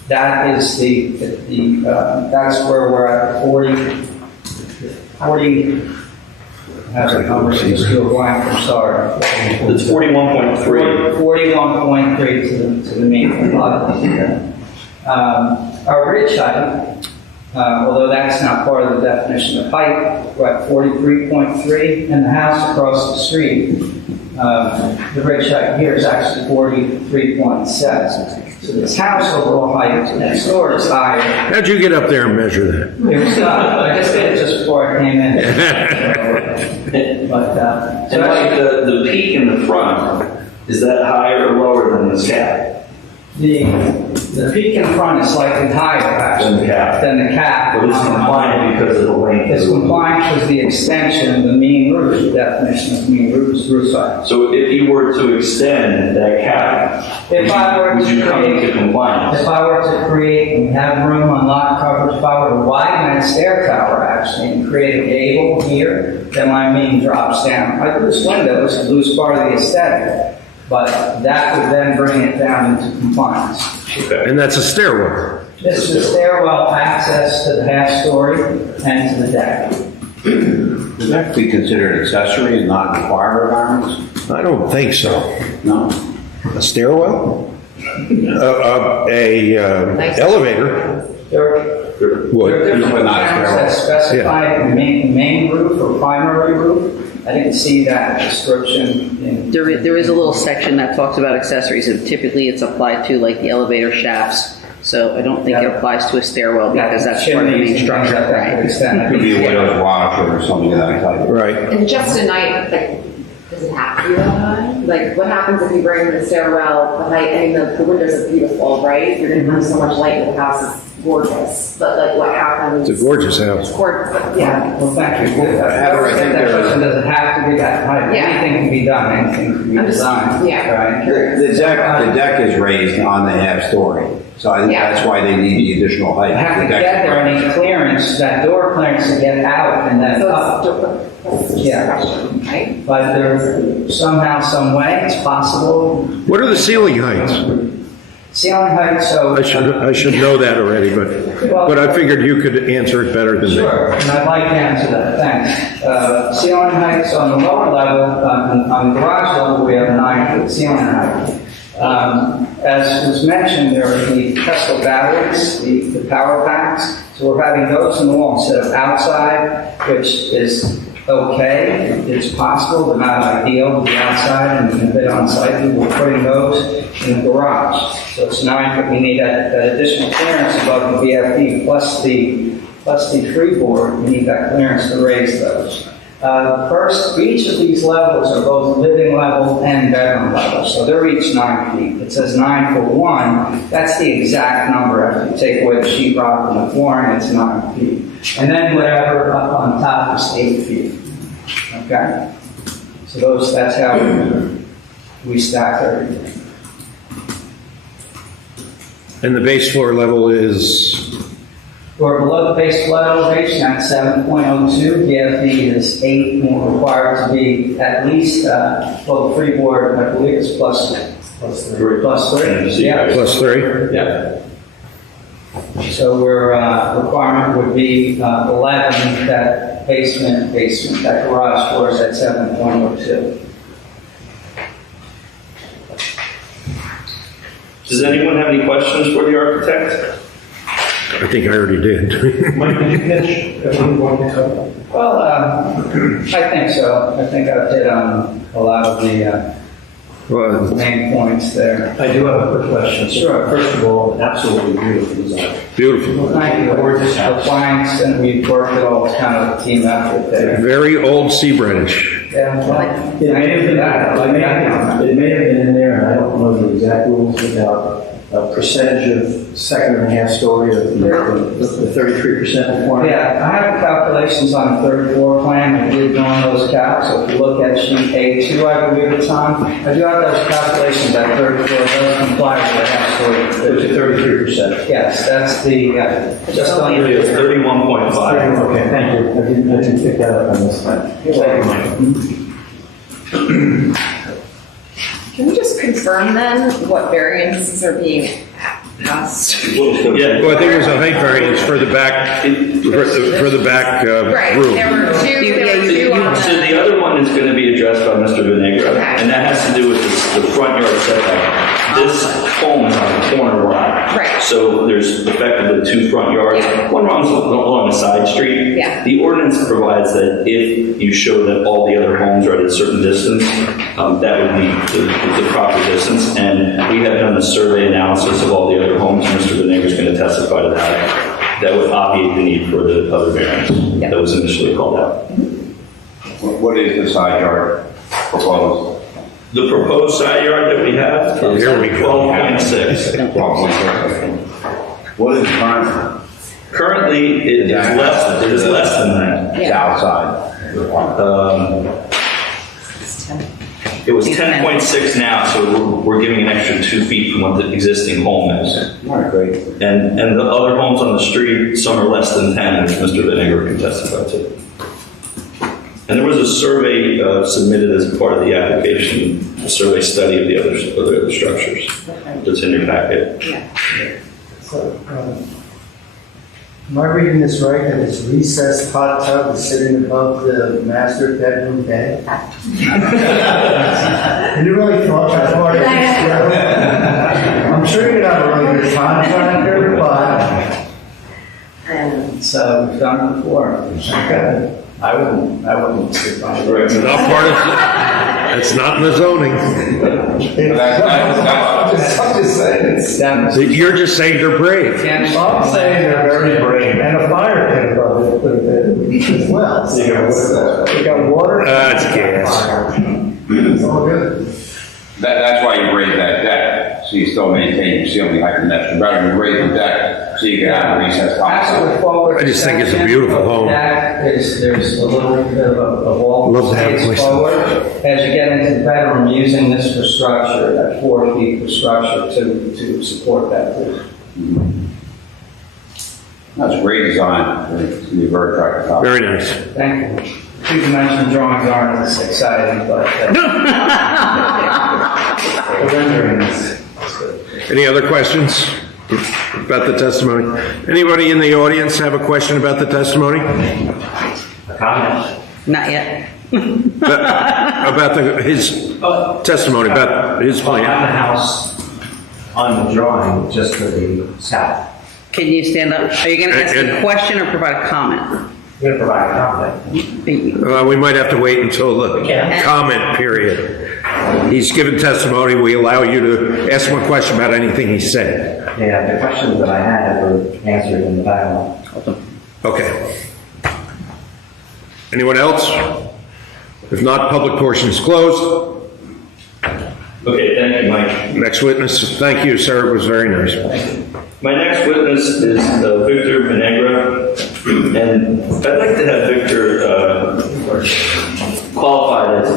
That is that's where we're at 40, I have the numbers, just do a blank, I'm sorry. It's 41.3. 41.3 to the mean. Our ridge height, although that's not part of the definition of height, we're at 43.3, and the house across the street, the ridge height here is actually 43.7. So this house overall height next door is higher. How'd you get up there and measure that? It was I just did it just before I came in. And like the peak in the front, Is that higher or lower than this cap? The peak in front is slightly higher, actually, Than the cap. than the cap. But it's compliant because of the length. It's compliant with the extension of the mean roof, the definition of mean roof is roof height. So if you were to extend that cap, If I were would to you come into create, compliance? if I were to create and have room on lot coverage, if I were to widen that stair tower actually and create a gable here, then my mean drops down. I lose windows, lose part of the aesthetic, but that would then bring it down into compliance. Okay. And that's a stairwell. This is the stairwell access to the half story and to the deck. Would that be considered accessory and not require a variance? I don't think so. No? A stairwell? Elevator There would. are different But not a terms that specify the main roof or primary roof. I didn't see that description in. There is a little section that talks about accessories, and typically it's applied to like the elevator shafts. So I don't think it applies to a stairwell because that's part of the main structure, right? It could be a widow's washer or something of that type. Right. And just a night, like, does it have to be that high? Like, what happens if you bring the stairwell, the height, I mean, the windows are beautiful, right? You're gonna have so much light in the house, it's gorgeous. But like, what happens? It's a gorgeous house. It's gorgeous, but yeah. Well, thank you. Heather, I think That there- question doesn't have to be that height. Yeah. Anything can be done, anything can be I'm just- designed. yeah. Right? The deck is raised on the half story, so I think Yeah. that's why they need the additional height. You have to The deck get is there, raised. any clearance, that door clearance to get out and then So up. it's just Yeah. a question, right? But there, somehow, some way, it's possible. What are the ceiling heights? Ceiling height, so. I should know that already, but I figured you could answer it better than me. Sure, and I'd like to answer that, thanks. Ceiling heights on the lower level, on the garage level, we have 9-foot ceiling height. As was mentioned, there are the Tesla batteries, the power packs, so we're having those in the wall instead of outside, which is okay, it's possible, but not ideal to be outside and a bit unsightly. We're putting those in the garage. So it's 9 foot, we need that additional clearance above the VFD plus the freeboard, we need that clearance to raise those. First, each of these levels are both living level and bedroom level, so they're each 9 feet. It says 9 for one, that's the exact number. After you take away the sheet rock and the flooring, it's 9 feet. And then whatever up on top is 8 feet. Okay? So that's how we stack everything. And the base floor level is, We're below the base flood elevation at 7.02. VFD is 8, and we're required to be at least, well, the freeboard, I believe, is plus 3. Plus 3, yeah. plus 3? Yeah. So requirement would be 11, that basement, that garage floor is at 7.02. Does anyone have any questions for the architect? I think I already did. Mike, did you catch everything you wanted to cover? Well, I think so. I think I've hit on a lot of the Well, main points there. I do have a quick question. Sure. First of all, absolutely beautiful design. beautiful. Thank you. Gorgeous appliance, and we've worked it all kind of a team effort there. Very old sea British. Yeah, well, It may have been, it may have been in there, and I don't know the exact rules about a percentage of second and a half story of the 33% requirement. Yeah, I have the calculations on the third floor plan. I did run those calcs. So if you look at sheet A2, I believe it's on, I do have those calculations. That third floor does comply with the half story. It was 33%. Yes, that's the, just under. It's 31.5. Okay, thank you. I didn't pick that up on this time. Can we just confirm then what variances are being passed? Yeah. Well, I think it was a height variance for the back, for the back Right, room. there were two on So the, the other one is going to be addressed by Mr. Venegro, Okay. and that has to do with the front yard setback. This home is on a corner lot. Right. So there's effectively 2 front yards. Yeah. One runs along a side street. Yeah. The ordinance provides that if you show that all the other homes are at a certain distance, that would be the proper distance. And we have done a survey analysis of all the other homes. Mr. Venegro is going to testify to that. That would obviate the need for the other variance that was initially called out. What is the side yard proposed? The proposed side yard that we have is Here we go. 12.6. What is current? Currently, it is less than that. It's outside. It was 10.6 now, so we're giving an extra 2 feet from what the existing home is. All right, great. And the other homes on the street, some are less than 10, which Mr. Vinegar can testify to. And there was a survey submitted as part of the application, a survey study of the other structures that's in your packet. So, am I reading this right, that this recessed hot tub is sitting above the master bedroom bed? You really thought that part of this? I'm sure you're not a really good contractor, but. So, we've done it before. Okay. I wouldn't sit by it. It's not part of, it's not in the zoning. I'm just saying, it's down. You're just saying they're brave. I'm saying they're very brave, and a fire pit above it as well. So you got water. That's gas. It's all good. That's why you raise that deck, so you still maintain your ceiling height and extra bedroom. You raise the deck so you can have a recessed hot tub. I just think it's a beautiful home. There's a little bit of a wall Love to have a space place. forward. As you get into the bedroom, using this for structure, that 4 feet for structure to support that roof. That's a great design. It's going to be a very attractive house. Very nice. Thank you. Two-dimensional drawings aren't as exciting, but the rendering is good. Any other questions about the testimony? Anybody in the audience have a question about the testimony? Not yet. About his testimony, about his On plan? the house, on the drawing, just to the south. Can you stand up? Are you going to ask a question or provide a comment? We're going to provide a comment. We might have to wait until the comment period. He's given testimony. We allow you to ask him a question about anything he said. Yeah, the questions that I had were answered in the dialogue. Okay. Anyone else? If not, public portion is closed. Okay, thank you, Mike. Next witness, thank you, sir. It was very nice. My next witness is Victor Vinegra, and I'd like to have Victor qualified as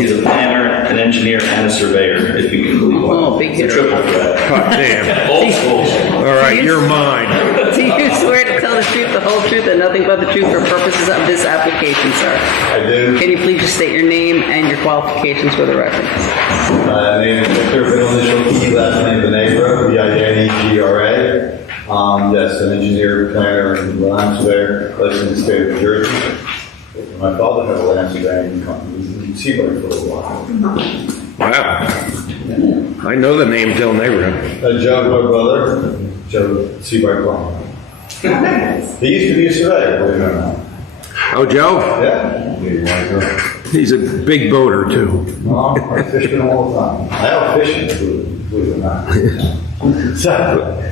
he's a planner, an engineer, and a surveyor, if you can believe one. Oh, big It's a hitter. triple threat. God damn. Old school. All right, you're mine. Do you swear to tell the truth, the whole truth, and nothing but the truth for purposes of this application, sir? I do. Can you please just state your name and your qualifications for the record? My name is Victor, middle initial P, last name Vinegra, V-I-N-E-G-R-A. Yes, an engineer, planner, and land surveyor, licensed in the state of New Jersey. My father had a land surveying company in Seabury for a while. Wow. I know the name Del Negro. Joe, my brother, Joe Seabury Plummer. He used to be a surveyor, believe it or not. Oh, Joe? Yeah. He's a big boater, too. I fish with him all the time. I have fishing, believe it or not.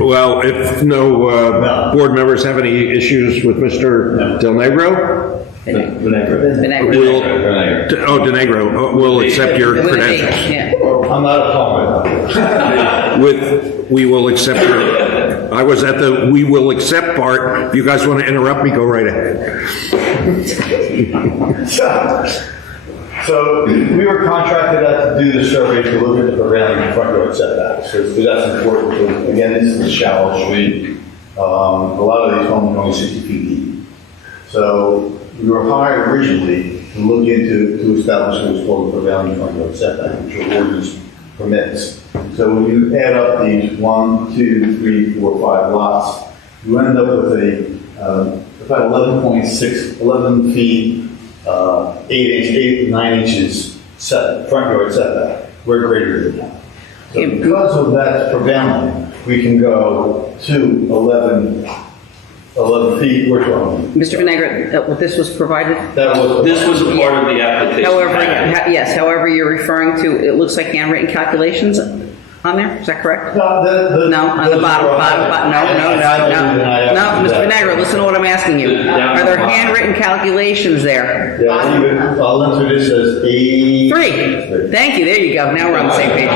Well, if no board members have any issues with Mr. Del Negro, Vinegra. we'll accept your With an H, credentials. yeah. I'm not a plumber. We will accept your, I was at the we will accept part. If you guys want to interrupt me, go right ahead. So we were contracted out to do the survey to look at the prevailing front yard setbacks. So that's important. Because, again, this is a shallow street. A lot of these homes are only 60 feet deep. So we were hired originally to look into to establish what was called the prevailing front yard setback, which your ordinance permits. So when you add up these 1, 2, 3, 4, 5 lots, you end up with about 11 feet. 9 inches front yard setback. We're greater than that. So because of that prevailing, we can go to 11 feet. Which one? Mr. Vinegra, this was provided? This was a part of the application. However, you're referring to, it looks like handwritten calculations on there, is that correct? No, No, on the bottom, no, Mr. Niagara, listen to what I'm asking you. Are there handwritten calculations there? Yeah, I'll enter this as A. 3. Thank you, there you go. Now we're on the same page.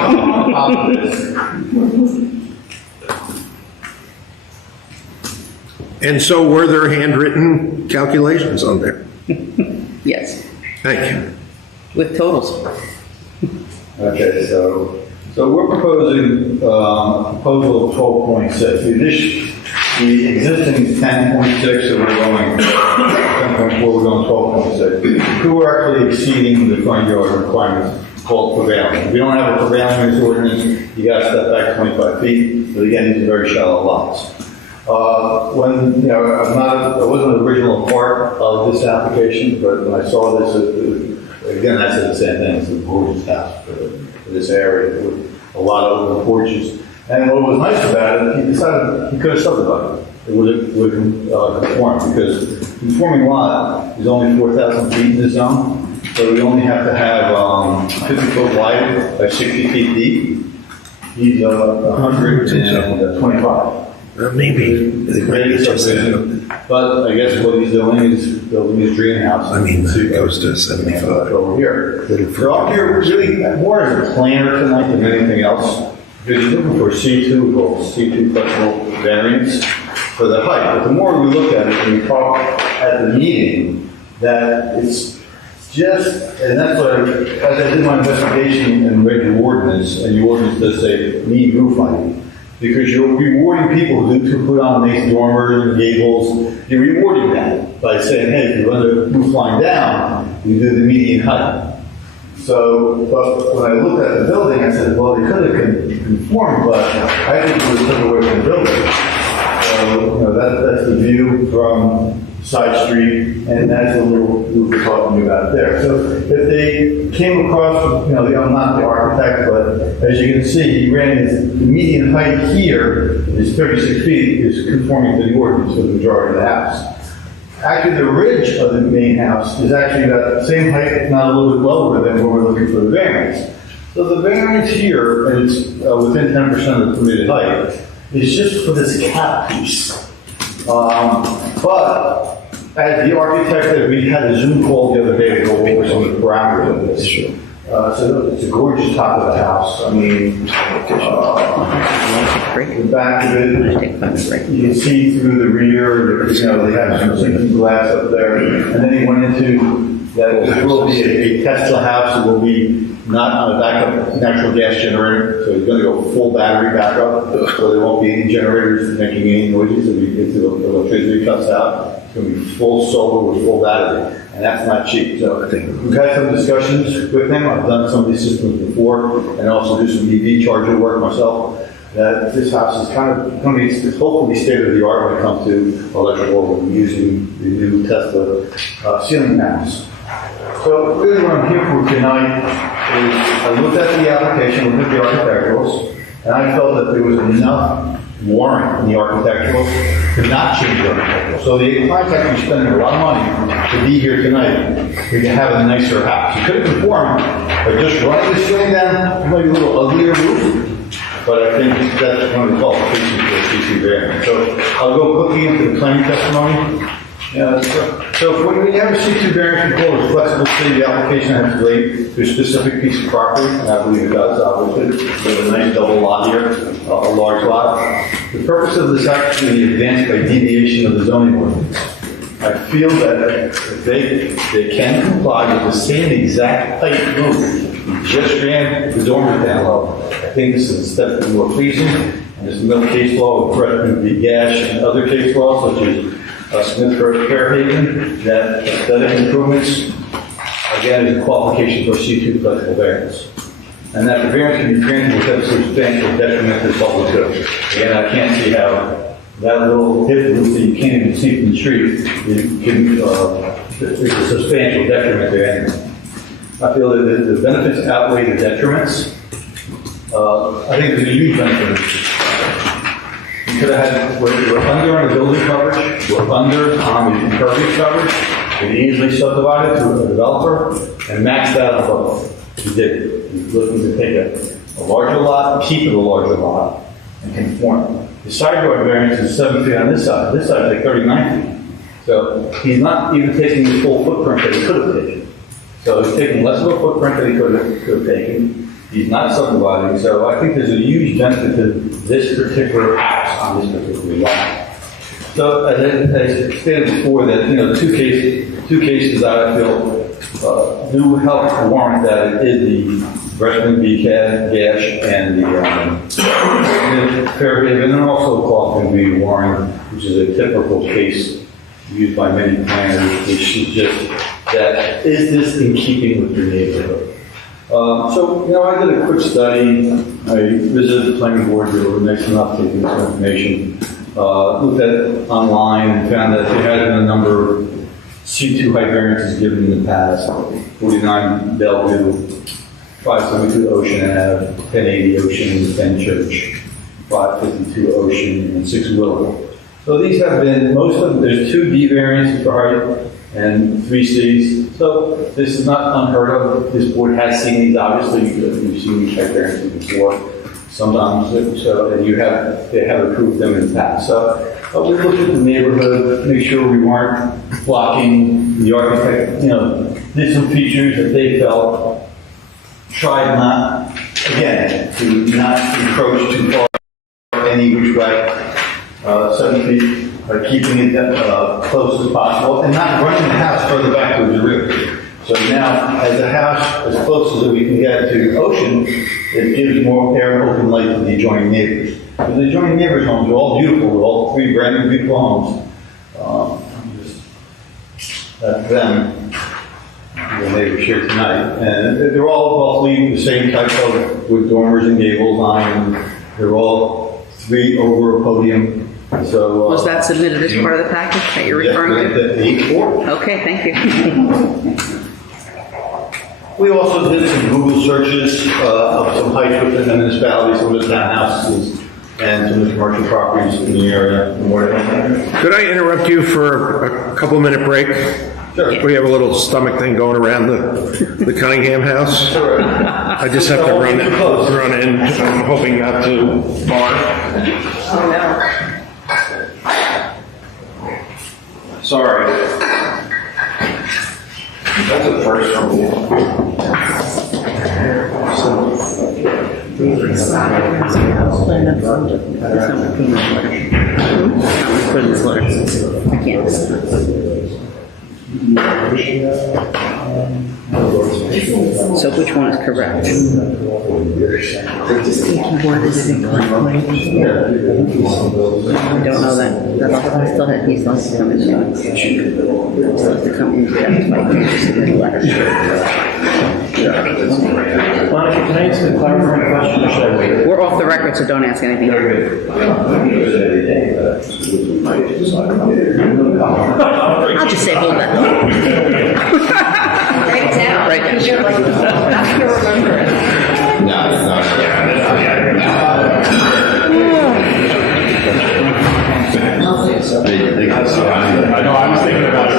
And so were there handwritten calculations on there? Yes, Thank you. with totals. Okay, so we're proposing, proposal of 12.6. The existing is 10.6, so we're going 10.4, we're going 12.6. We're actually exceeding the front yard requirements called prevailing. We don't have a prevailing use ordinance, you gotta step back 25 feet, but again, these are very shallow lots. When, you know, I wasn't an original part of this application, but when I saw this, again, I said the same thing, it's a gorgeous house for this area with a lot of open porches. And what was nice about it, he decided he could have subdivided it. It would conform, because conforming lot is only 4,000 feet in the zone, so we only have to have 50 foot wide by 60 feet deep. He's 125. Maybe the Great subdivision, but I guess what he's doing is building his dream house. I mean, it goes to 75. Over here. So up here, really more as a planner tonight than anything else, because you're looking for C2 goals, C2 flexible variance for the height. But the more we look at it and we talk at the meeting, that it's just, and that's what, as I did my investigation and read your ordinance, and your ordinance does say mean roof height. Because you're rewarding people who put on nice dormers and gables. You're rewarding that by saying, hey, if you run the roof line down, you do the median height. So, but when I looked at the building, I said, well, they could have conformed, but I think it was took away from the building. So, you know, that's the view from side street, and that's the little roof we're talking about there. So if they came across, you know, I'm not the architect, but as you can see, he ran the median height here is 36 feet, is conforming to the ordinance for the majority of the house. Actually, the ridge of the main house is actually about the same height, if not a little bit lower than what we're looking for the variance. So the variance here, and it's within 10% of the permitted height, is just for this cap piece. But as the architect, that we had a Zoom call the other day to go over some of the parameters of this. So it's a gorgeous top of the house. I mean, the back of it, you can see through the rear, you know, they have some sinking glass up there. And then he went into that it will be a Tesla house. It will be not on a backup natural gas generator. So he's going to go full battery backup. So there won't be any generators making any noises if the electricity cuts out. It's going to be full solar with full battery. And that's not cheap. So we've had some discussions with him. I've done some of these systems before and also do some EV charger work myself. That this house is kind of going to be hopefully state of the art when it comes to electrical using the new Tesla ceiling panels. So really what I'm here for tonight is I looked at the application, looked at the architecturals, and I felt that there was enough warrant in the architecturals to not change the architectural. So the client's actually spending a lot of money to be here tonight. We can have a nicer house. You could conform by just running the ceiling down, maybe a little uglier roof, but I think that's one of the qualifications for a CC variance. So I'll go quickly into the planning testimony. So when you have a C2 variance, we call it flexible city. The application has to relate to a specific piece of property, and I believe it does, obviously. We have a nice double lot here, a large lot. The purpose of this action is advanced by deviation of the zoning ordinance. I feel that if they can comply with the same exact height roof, we just ran the dormers down low. I think this is a step more pleasing, and this middle case law with Brett v. Gash and other case laws, such as Smith v. Fairhaven, that aesthetic improvements, again, is a qualification for C2 flexible variance. And that the variance can be granted without substantial detriment to the public good. Again, I can't see how that little hip roof that you can't even see from the street is a substantial detriment to anything. I feel that the benefits outweigh the detriments. I think there's a huge benefit. We could have had, we're under on the building coverage, we're under on the impervious coverage. We could easily subdivide it to a developer and max that out above. We did. We're looking to take a larger lot, keep it a larger lot, and conform. The side yard variance is 7 feet on this side is like 39 feet. So he's not even taking the full footprint that he could have taken. So he's taking less of a footprint than he could have taken. He's not subdividing, so I think there's a huge benefit to this particular house on this particular lot. So as I stated before, that, you know, the two cases that I feel do help warrant that it is the Breslin B. Gash and the Fairhaven, and also Kaufman v. Warren, which is a typical case used by many planners, which is just that, is this in keeping with your neighborhood? So, you know, I did a quick study. I visited the planning board. They were nice enough to give me some information. Looked at it online and found that there had been a number of C2 height variances given in the past. 49 Bellevue, 572 Ocean Ave, 1080 Ocean, 10 Church, 552 Ocean, and 6 Willow. So these have been, most of them, there's 2 D variances for height and 3 Cs. So this is not unheard of. This board has seen these, obviously. You've seen these height variances before. Sometimes, so, and they have approved them in the past. So we looked at the neighborhood, make sure we weren't blocking the architect, you know, did some features that they felt, tried not, again, to not encroach too far any which way, 7 feet, keeping it close as possible, and not running the house further back to the rear. So now, as the house, as close as we can get to the ocean, it gives more air and open light to the adjoining neighbors. And the adjoining neighbors' homes are all beautiful, with all 3 brand new beautiful homes. That's them, the neighbors here tonight. And they're all roughly the same type of, with dormers and gables on, and they're all 3 over a podium. So, Was that submitted as part of the package that you're referring to? Okay, thank you. We also did some Google searches of some heights within the municipality, some of the townhouses, and some of the commercial properties in the area. Could I interrupt you for a couple-minute break? Sure. We have a little stomach thing going around the Cunningham house. Sure. I just have to run in. I'm hoping not to bark. Oh, no. Sorry. That's a first for me. I can't. So which one is correct? Just think you wanted it incorrectly. I don't know that. I still have, he still has to come in. Still has to come in to justify the letter. Monica, can I ask a clarifying question, or should I wait? We're off the record, so don't ask anything. I'll just say hold that. Write it down. Right. Because you're like, that's to remember it. I know, I was thinking about it.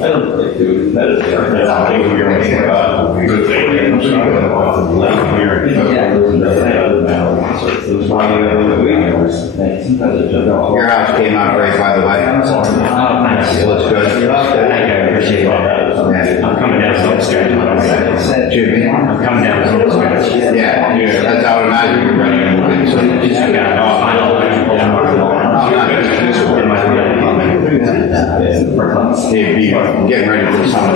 I don't really do medicine. I think we're going to Your house came out great, by the way. Looks good. I'm coming down some stretch. Excuse me? I'm coming down some stretch. Yeah, that's how I imagine you're running and moving. So you just got Steve, be getting ready for the summer.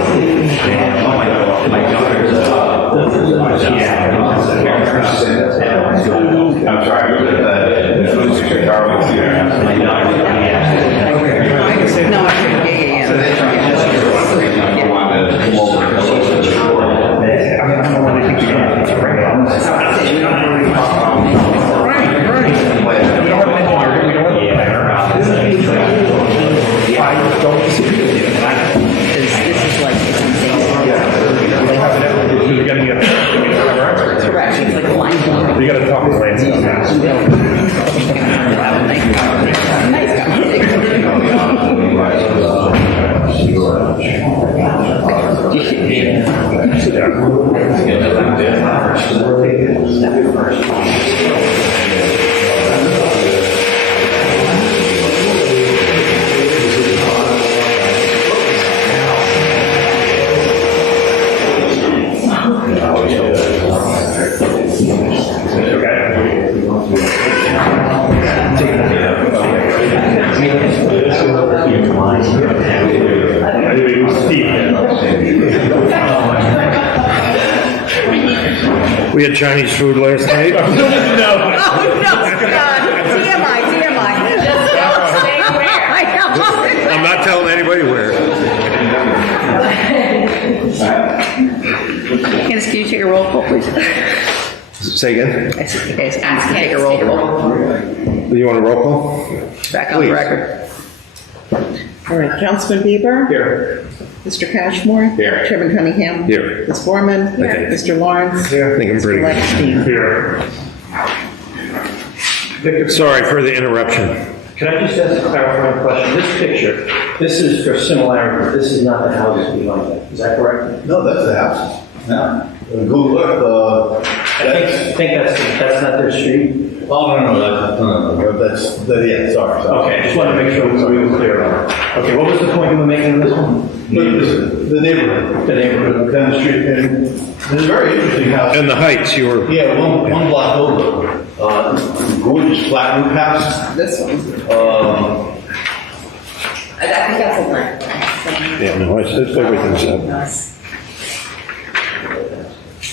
My daughter's I'm sorry. We had Chinese food last night. Oh, no, God. TMI. Just don't say where. I'm not telling anybody where. Candace, can you take a roll call, please? Say again? I said, okay, Candace, can you take a roll call? You want a roll call? Back on the Please. record. All right, Councilman Bieber. Here. Mr. Cashmore. Here. Chairman Cunningham. Here. Ms. Gorman. Here. Mr. Lawrence. I think I'm pretty Mr. good. Sorry for the interruption. Can I just ask a clarifying question? This picture, this is for similarity, this is not the houses behind that, is that correct? No, that's the house. Yeah. Google Earth, I think that's not their street. oh, no, yeah, sorry. Okay, I just wanted to make sure we were clear on it. Okay, what was the point you were making on this one? The neighborhood. The neighborhood. Down the street, and it's a very interesting house. And the heights, you were. Yeah, one block over. Gorgeous flat roof house. This one. I think that's a blank. Yeah, no, it's everything's up.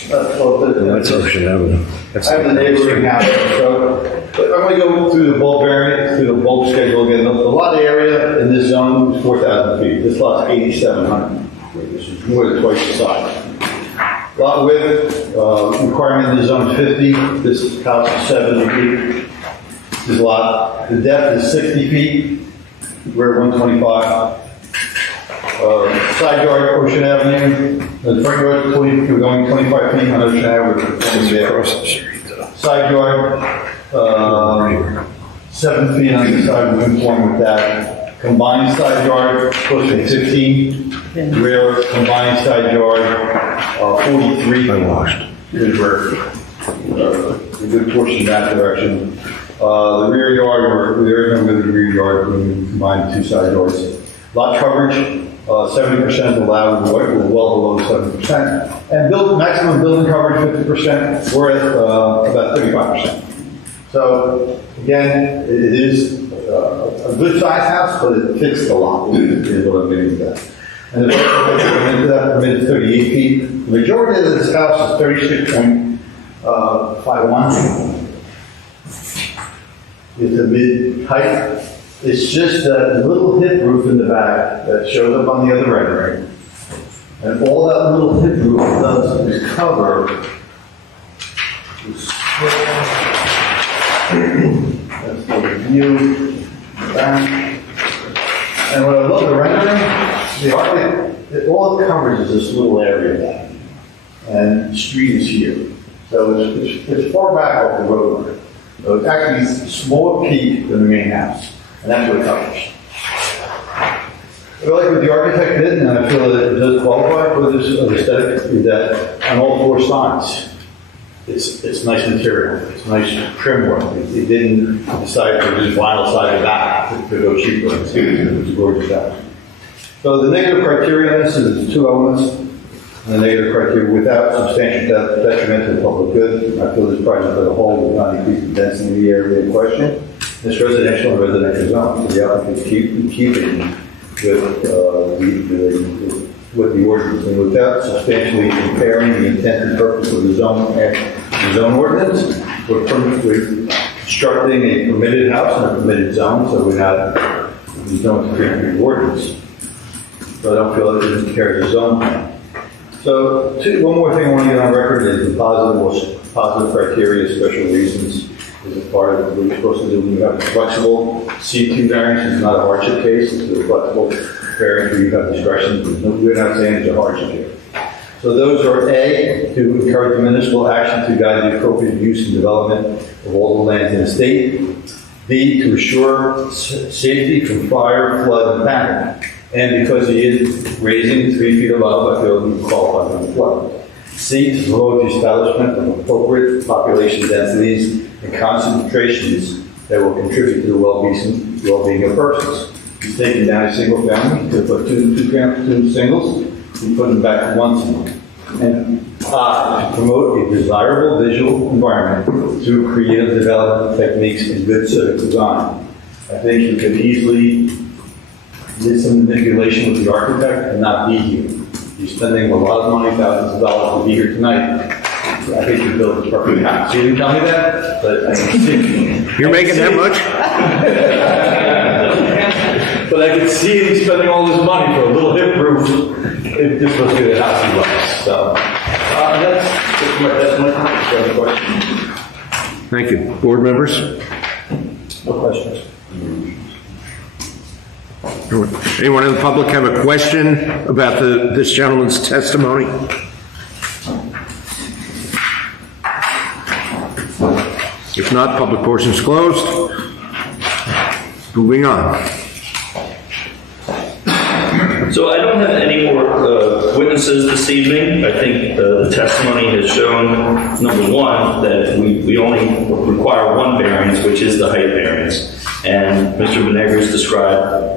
That's Ocean Avenue. I have the neighboring house, so but I'm going to go through the bulk variance, through the bulk schedule again. The lot area in this zone is 4,000 feet. This lot's 8,700, which is more than twice the size. Lot width, requirement in the zone is 50. This house is 70 feet. This lot, the depth is 60 feet. We're at 125. Side yard, Ocean Avenue. The front yard, we're going 25 feet on Ocean Avenue. Side yard, 7 feet on the side, we're conforming with that. Combined side yard, close to 15. Rear combined side yard, 43. Unwashed. We're a good portion in that direction. The rear yard, there is no good rear yard when we combine the two side yards. Lot coverage, 70% allowed, we're well below 70%. And maximum building coverage, 50%, we're at about 35%. So again, it is a good size house, but it fits the lot, is what I'm getting at. And the permit is 38 feet. The majority of this house is 36.51. It's a mid-height. It's just that little hip roof in the back that shows up on the other rendering. And all that little hip roof does is cover this. That's the view, the back. And what I love the rendering, the architect, all it covers is this little area back. And the street is here. So it's far back off the road. So it's actually a smaller peak than the main house. And that's what it covers. I like what the architect did, and I feel that it does qualify for this aesthetic, is that on all four sides, it's nice material, it's nice trim work. It didn't decide to do vinyl side of that to go cheaper. It was a gorgeous house. So the negative criteria on this is two elements. And the negative criteria without substantial detriment to the public good. I feel this project as a whole will not increase the density of the area in question. This residential and residential zone, so the applicant keep it with what the ordinance, and without substantially impairing the intent and purpose of the zone ordinance. We're constructing a permitted house in a permitted zone, so we're not, we don't create the ordinance. So I don't feel that it doesn't carry the zone plan. So one more thing I want to get on record is the positive criteria, special reasons. Is a part of what we're supposed to do. We have a flexible C2 variance. It's not a hardship case. It's a flexible variance where you have discretion. We're not saying it's a hardship here. So those are A, to encourage the municipal action to guide the appropriate use and development of all the lands in the state. B, to assure safety from fire, flood, and panic. And because he is raising 3 feet above, I feel he qualifies on the flood. C, to promote the establishment of appropriate population densities and concentrations that will contribute to the well-being of persons. He's taking down a single family, to put two singles, and put them back to one single. And to promote a desirable visual environment through creative development techniques and good civic design. I think you could easily did some manipulation with the architect and not be here. You're spending a lot of money, thousands of dollars to be here tonight. I think you built a perfect house. You didn't tell me that, but I can see. You're making that much? But I could see him spending all this money for a little hip roof. If this was the house he loves. So that's my question. Thank you. Board members? No questions. Anyone in the public have a question about this gentleman's testimony? If not, public portion is closed. Moving on. So I don't have any more witnesses this evening. I think the testimony has shown, number one, that we only require one variance, which is the height variance. And Mr. Venegris described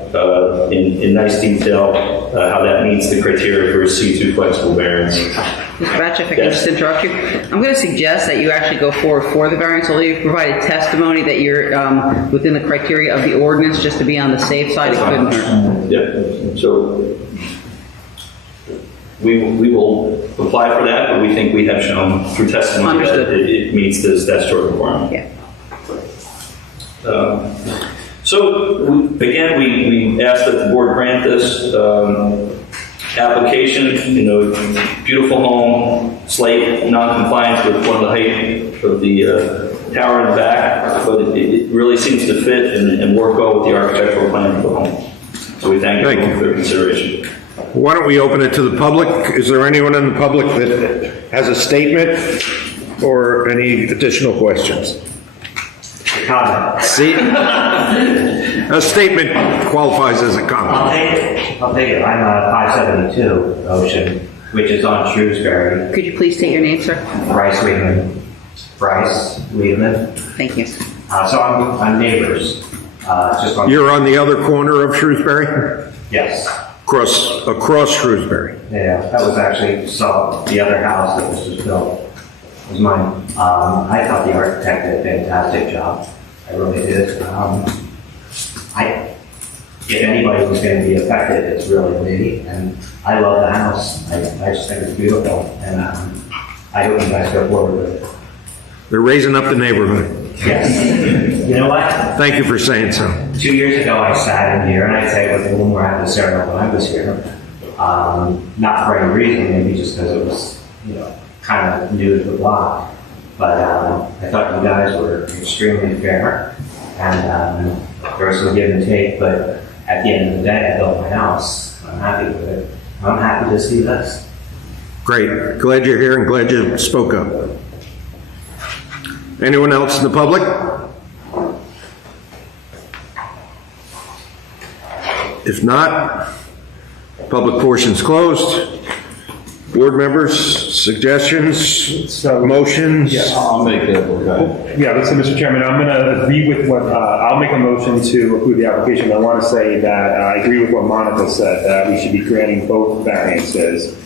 in nice detail how that meets the criteria for a C2 flexible variance. Mr. Batch, if I can just interrupt you, I'm going to suggest that you actually go forward for the variance, although you've provided testimony that you're within the criteria of the ordinance, just to be on the safe side. It couldn't hurt. Yeah. So we will apply for that, but we think we have shown through testimony that it meets the statutory requirement. Yeah. So again, we ask that the board grant this application. You know, beautiful home, slight non-compliance with one of the height of the tower in the back, but it really seems to fit and work well with the architectural plan of the home. So we thank you for their consideration. Why don't we open it to the public? Is there anyone in the public that has a statement or any additional questions? Comment. See? A statement qualifies as a comment. I'll take it. I'm 572 Ocean, which is on Shrewsbury. Could you please state your name, sir? Bryce Weidman. Thank you. So I'm neighbors. You're on the other corner of Shrewsbury? Yes. Across Shrewsbury. Yeah, that was actually the other house that was just built was mine. I thought the architect did a fantastic job. I really did. If anybody was going to be affected, it's really me. And I love the house. I just think it's beautiful. And I hope you guys go forward with it. They're raising up the neighborhood. Yes. You know what? Thank you for saying so. 2 years ago, I sat in here, and I'd say it was a little more adversarial when I was here. Not for any reason, maybe just because it was, kind of new to the block. But I thought you guys were extremely fair, and there was some give and take. But at the end of the day, I built my house. I'm happy with it. I'm happy to see this. Great. Glad you're here and glad you spoke up. Anyone else in the public? If not, public portion's closed. Board members, suggestions, motions? Yeah, I'll make that okay. Yeah, so Mr. Chairman, I'm going to agree with what, I'll make a motion to approve the application. I want to say that I agree with what Monica said, that we should be granting both variances.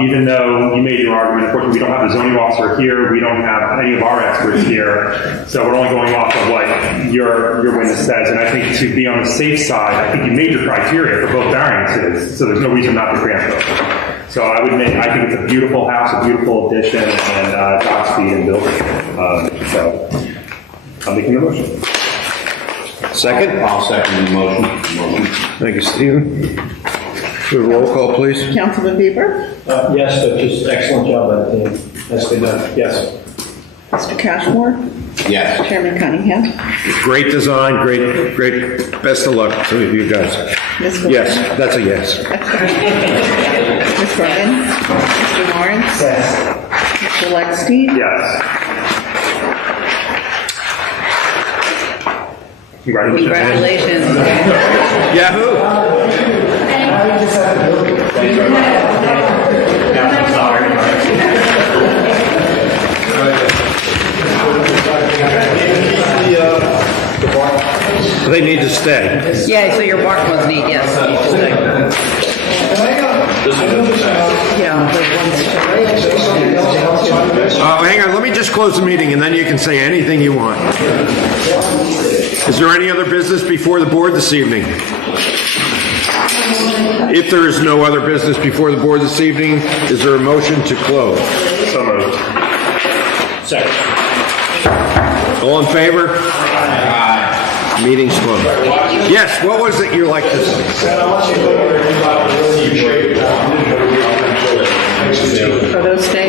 Even though you made your argument, unfortunately, we don't have the zoning officer here, we don't have any of our experts here, so we're only going off of what your witness says. And I think to be on the safe side, I think you made your criteria for both variances, so there's no reason not to grant them. So I think it's a beautiful house, a beautiful addition, and Godspeed in building. So I'm making the motion. Second? I'll second the motion. Thank you, Stephen. Do a roll call, please. Councilman Bieber? Yes, but just excellent job by the team. Nicely done. Yes. Mr. Cashmore? Yes. Chairman Cunningham? Great design, great. Best of luck to you guys. Ms. Gordon? Yes, that's a yes. Ms. Gorman? Mr. Lawrence? Yes. Mr. Lexstein? Yes. Congratulations. Congratulations. Yahoo! Now you just have to build it. Thanks very much. Yeah, I'm sorry. They need to stay. Yeah, so your bark ones need, yes. Hang on, let me just close the meeting and then you can say anything you want. Is there any other business before the board this evening? If there is no other business before the board this evening, is there a motion to close? So moved. Second. All in favor? Meeting's closed. Yes, what was it you like to say? Are those staying?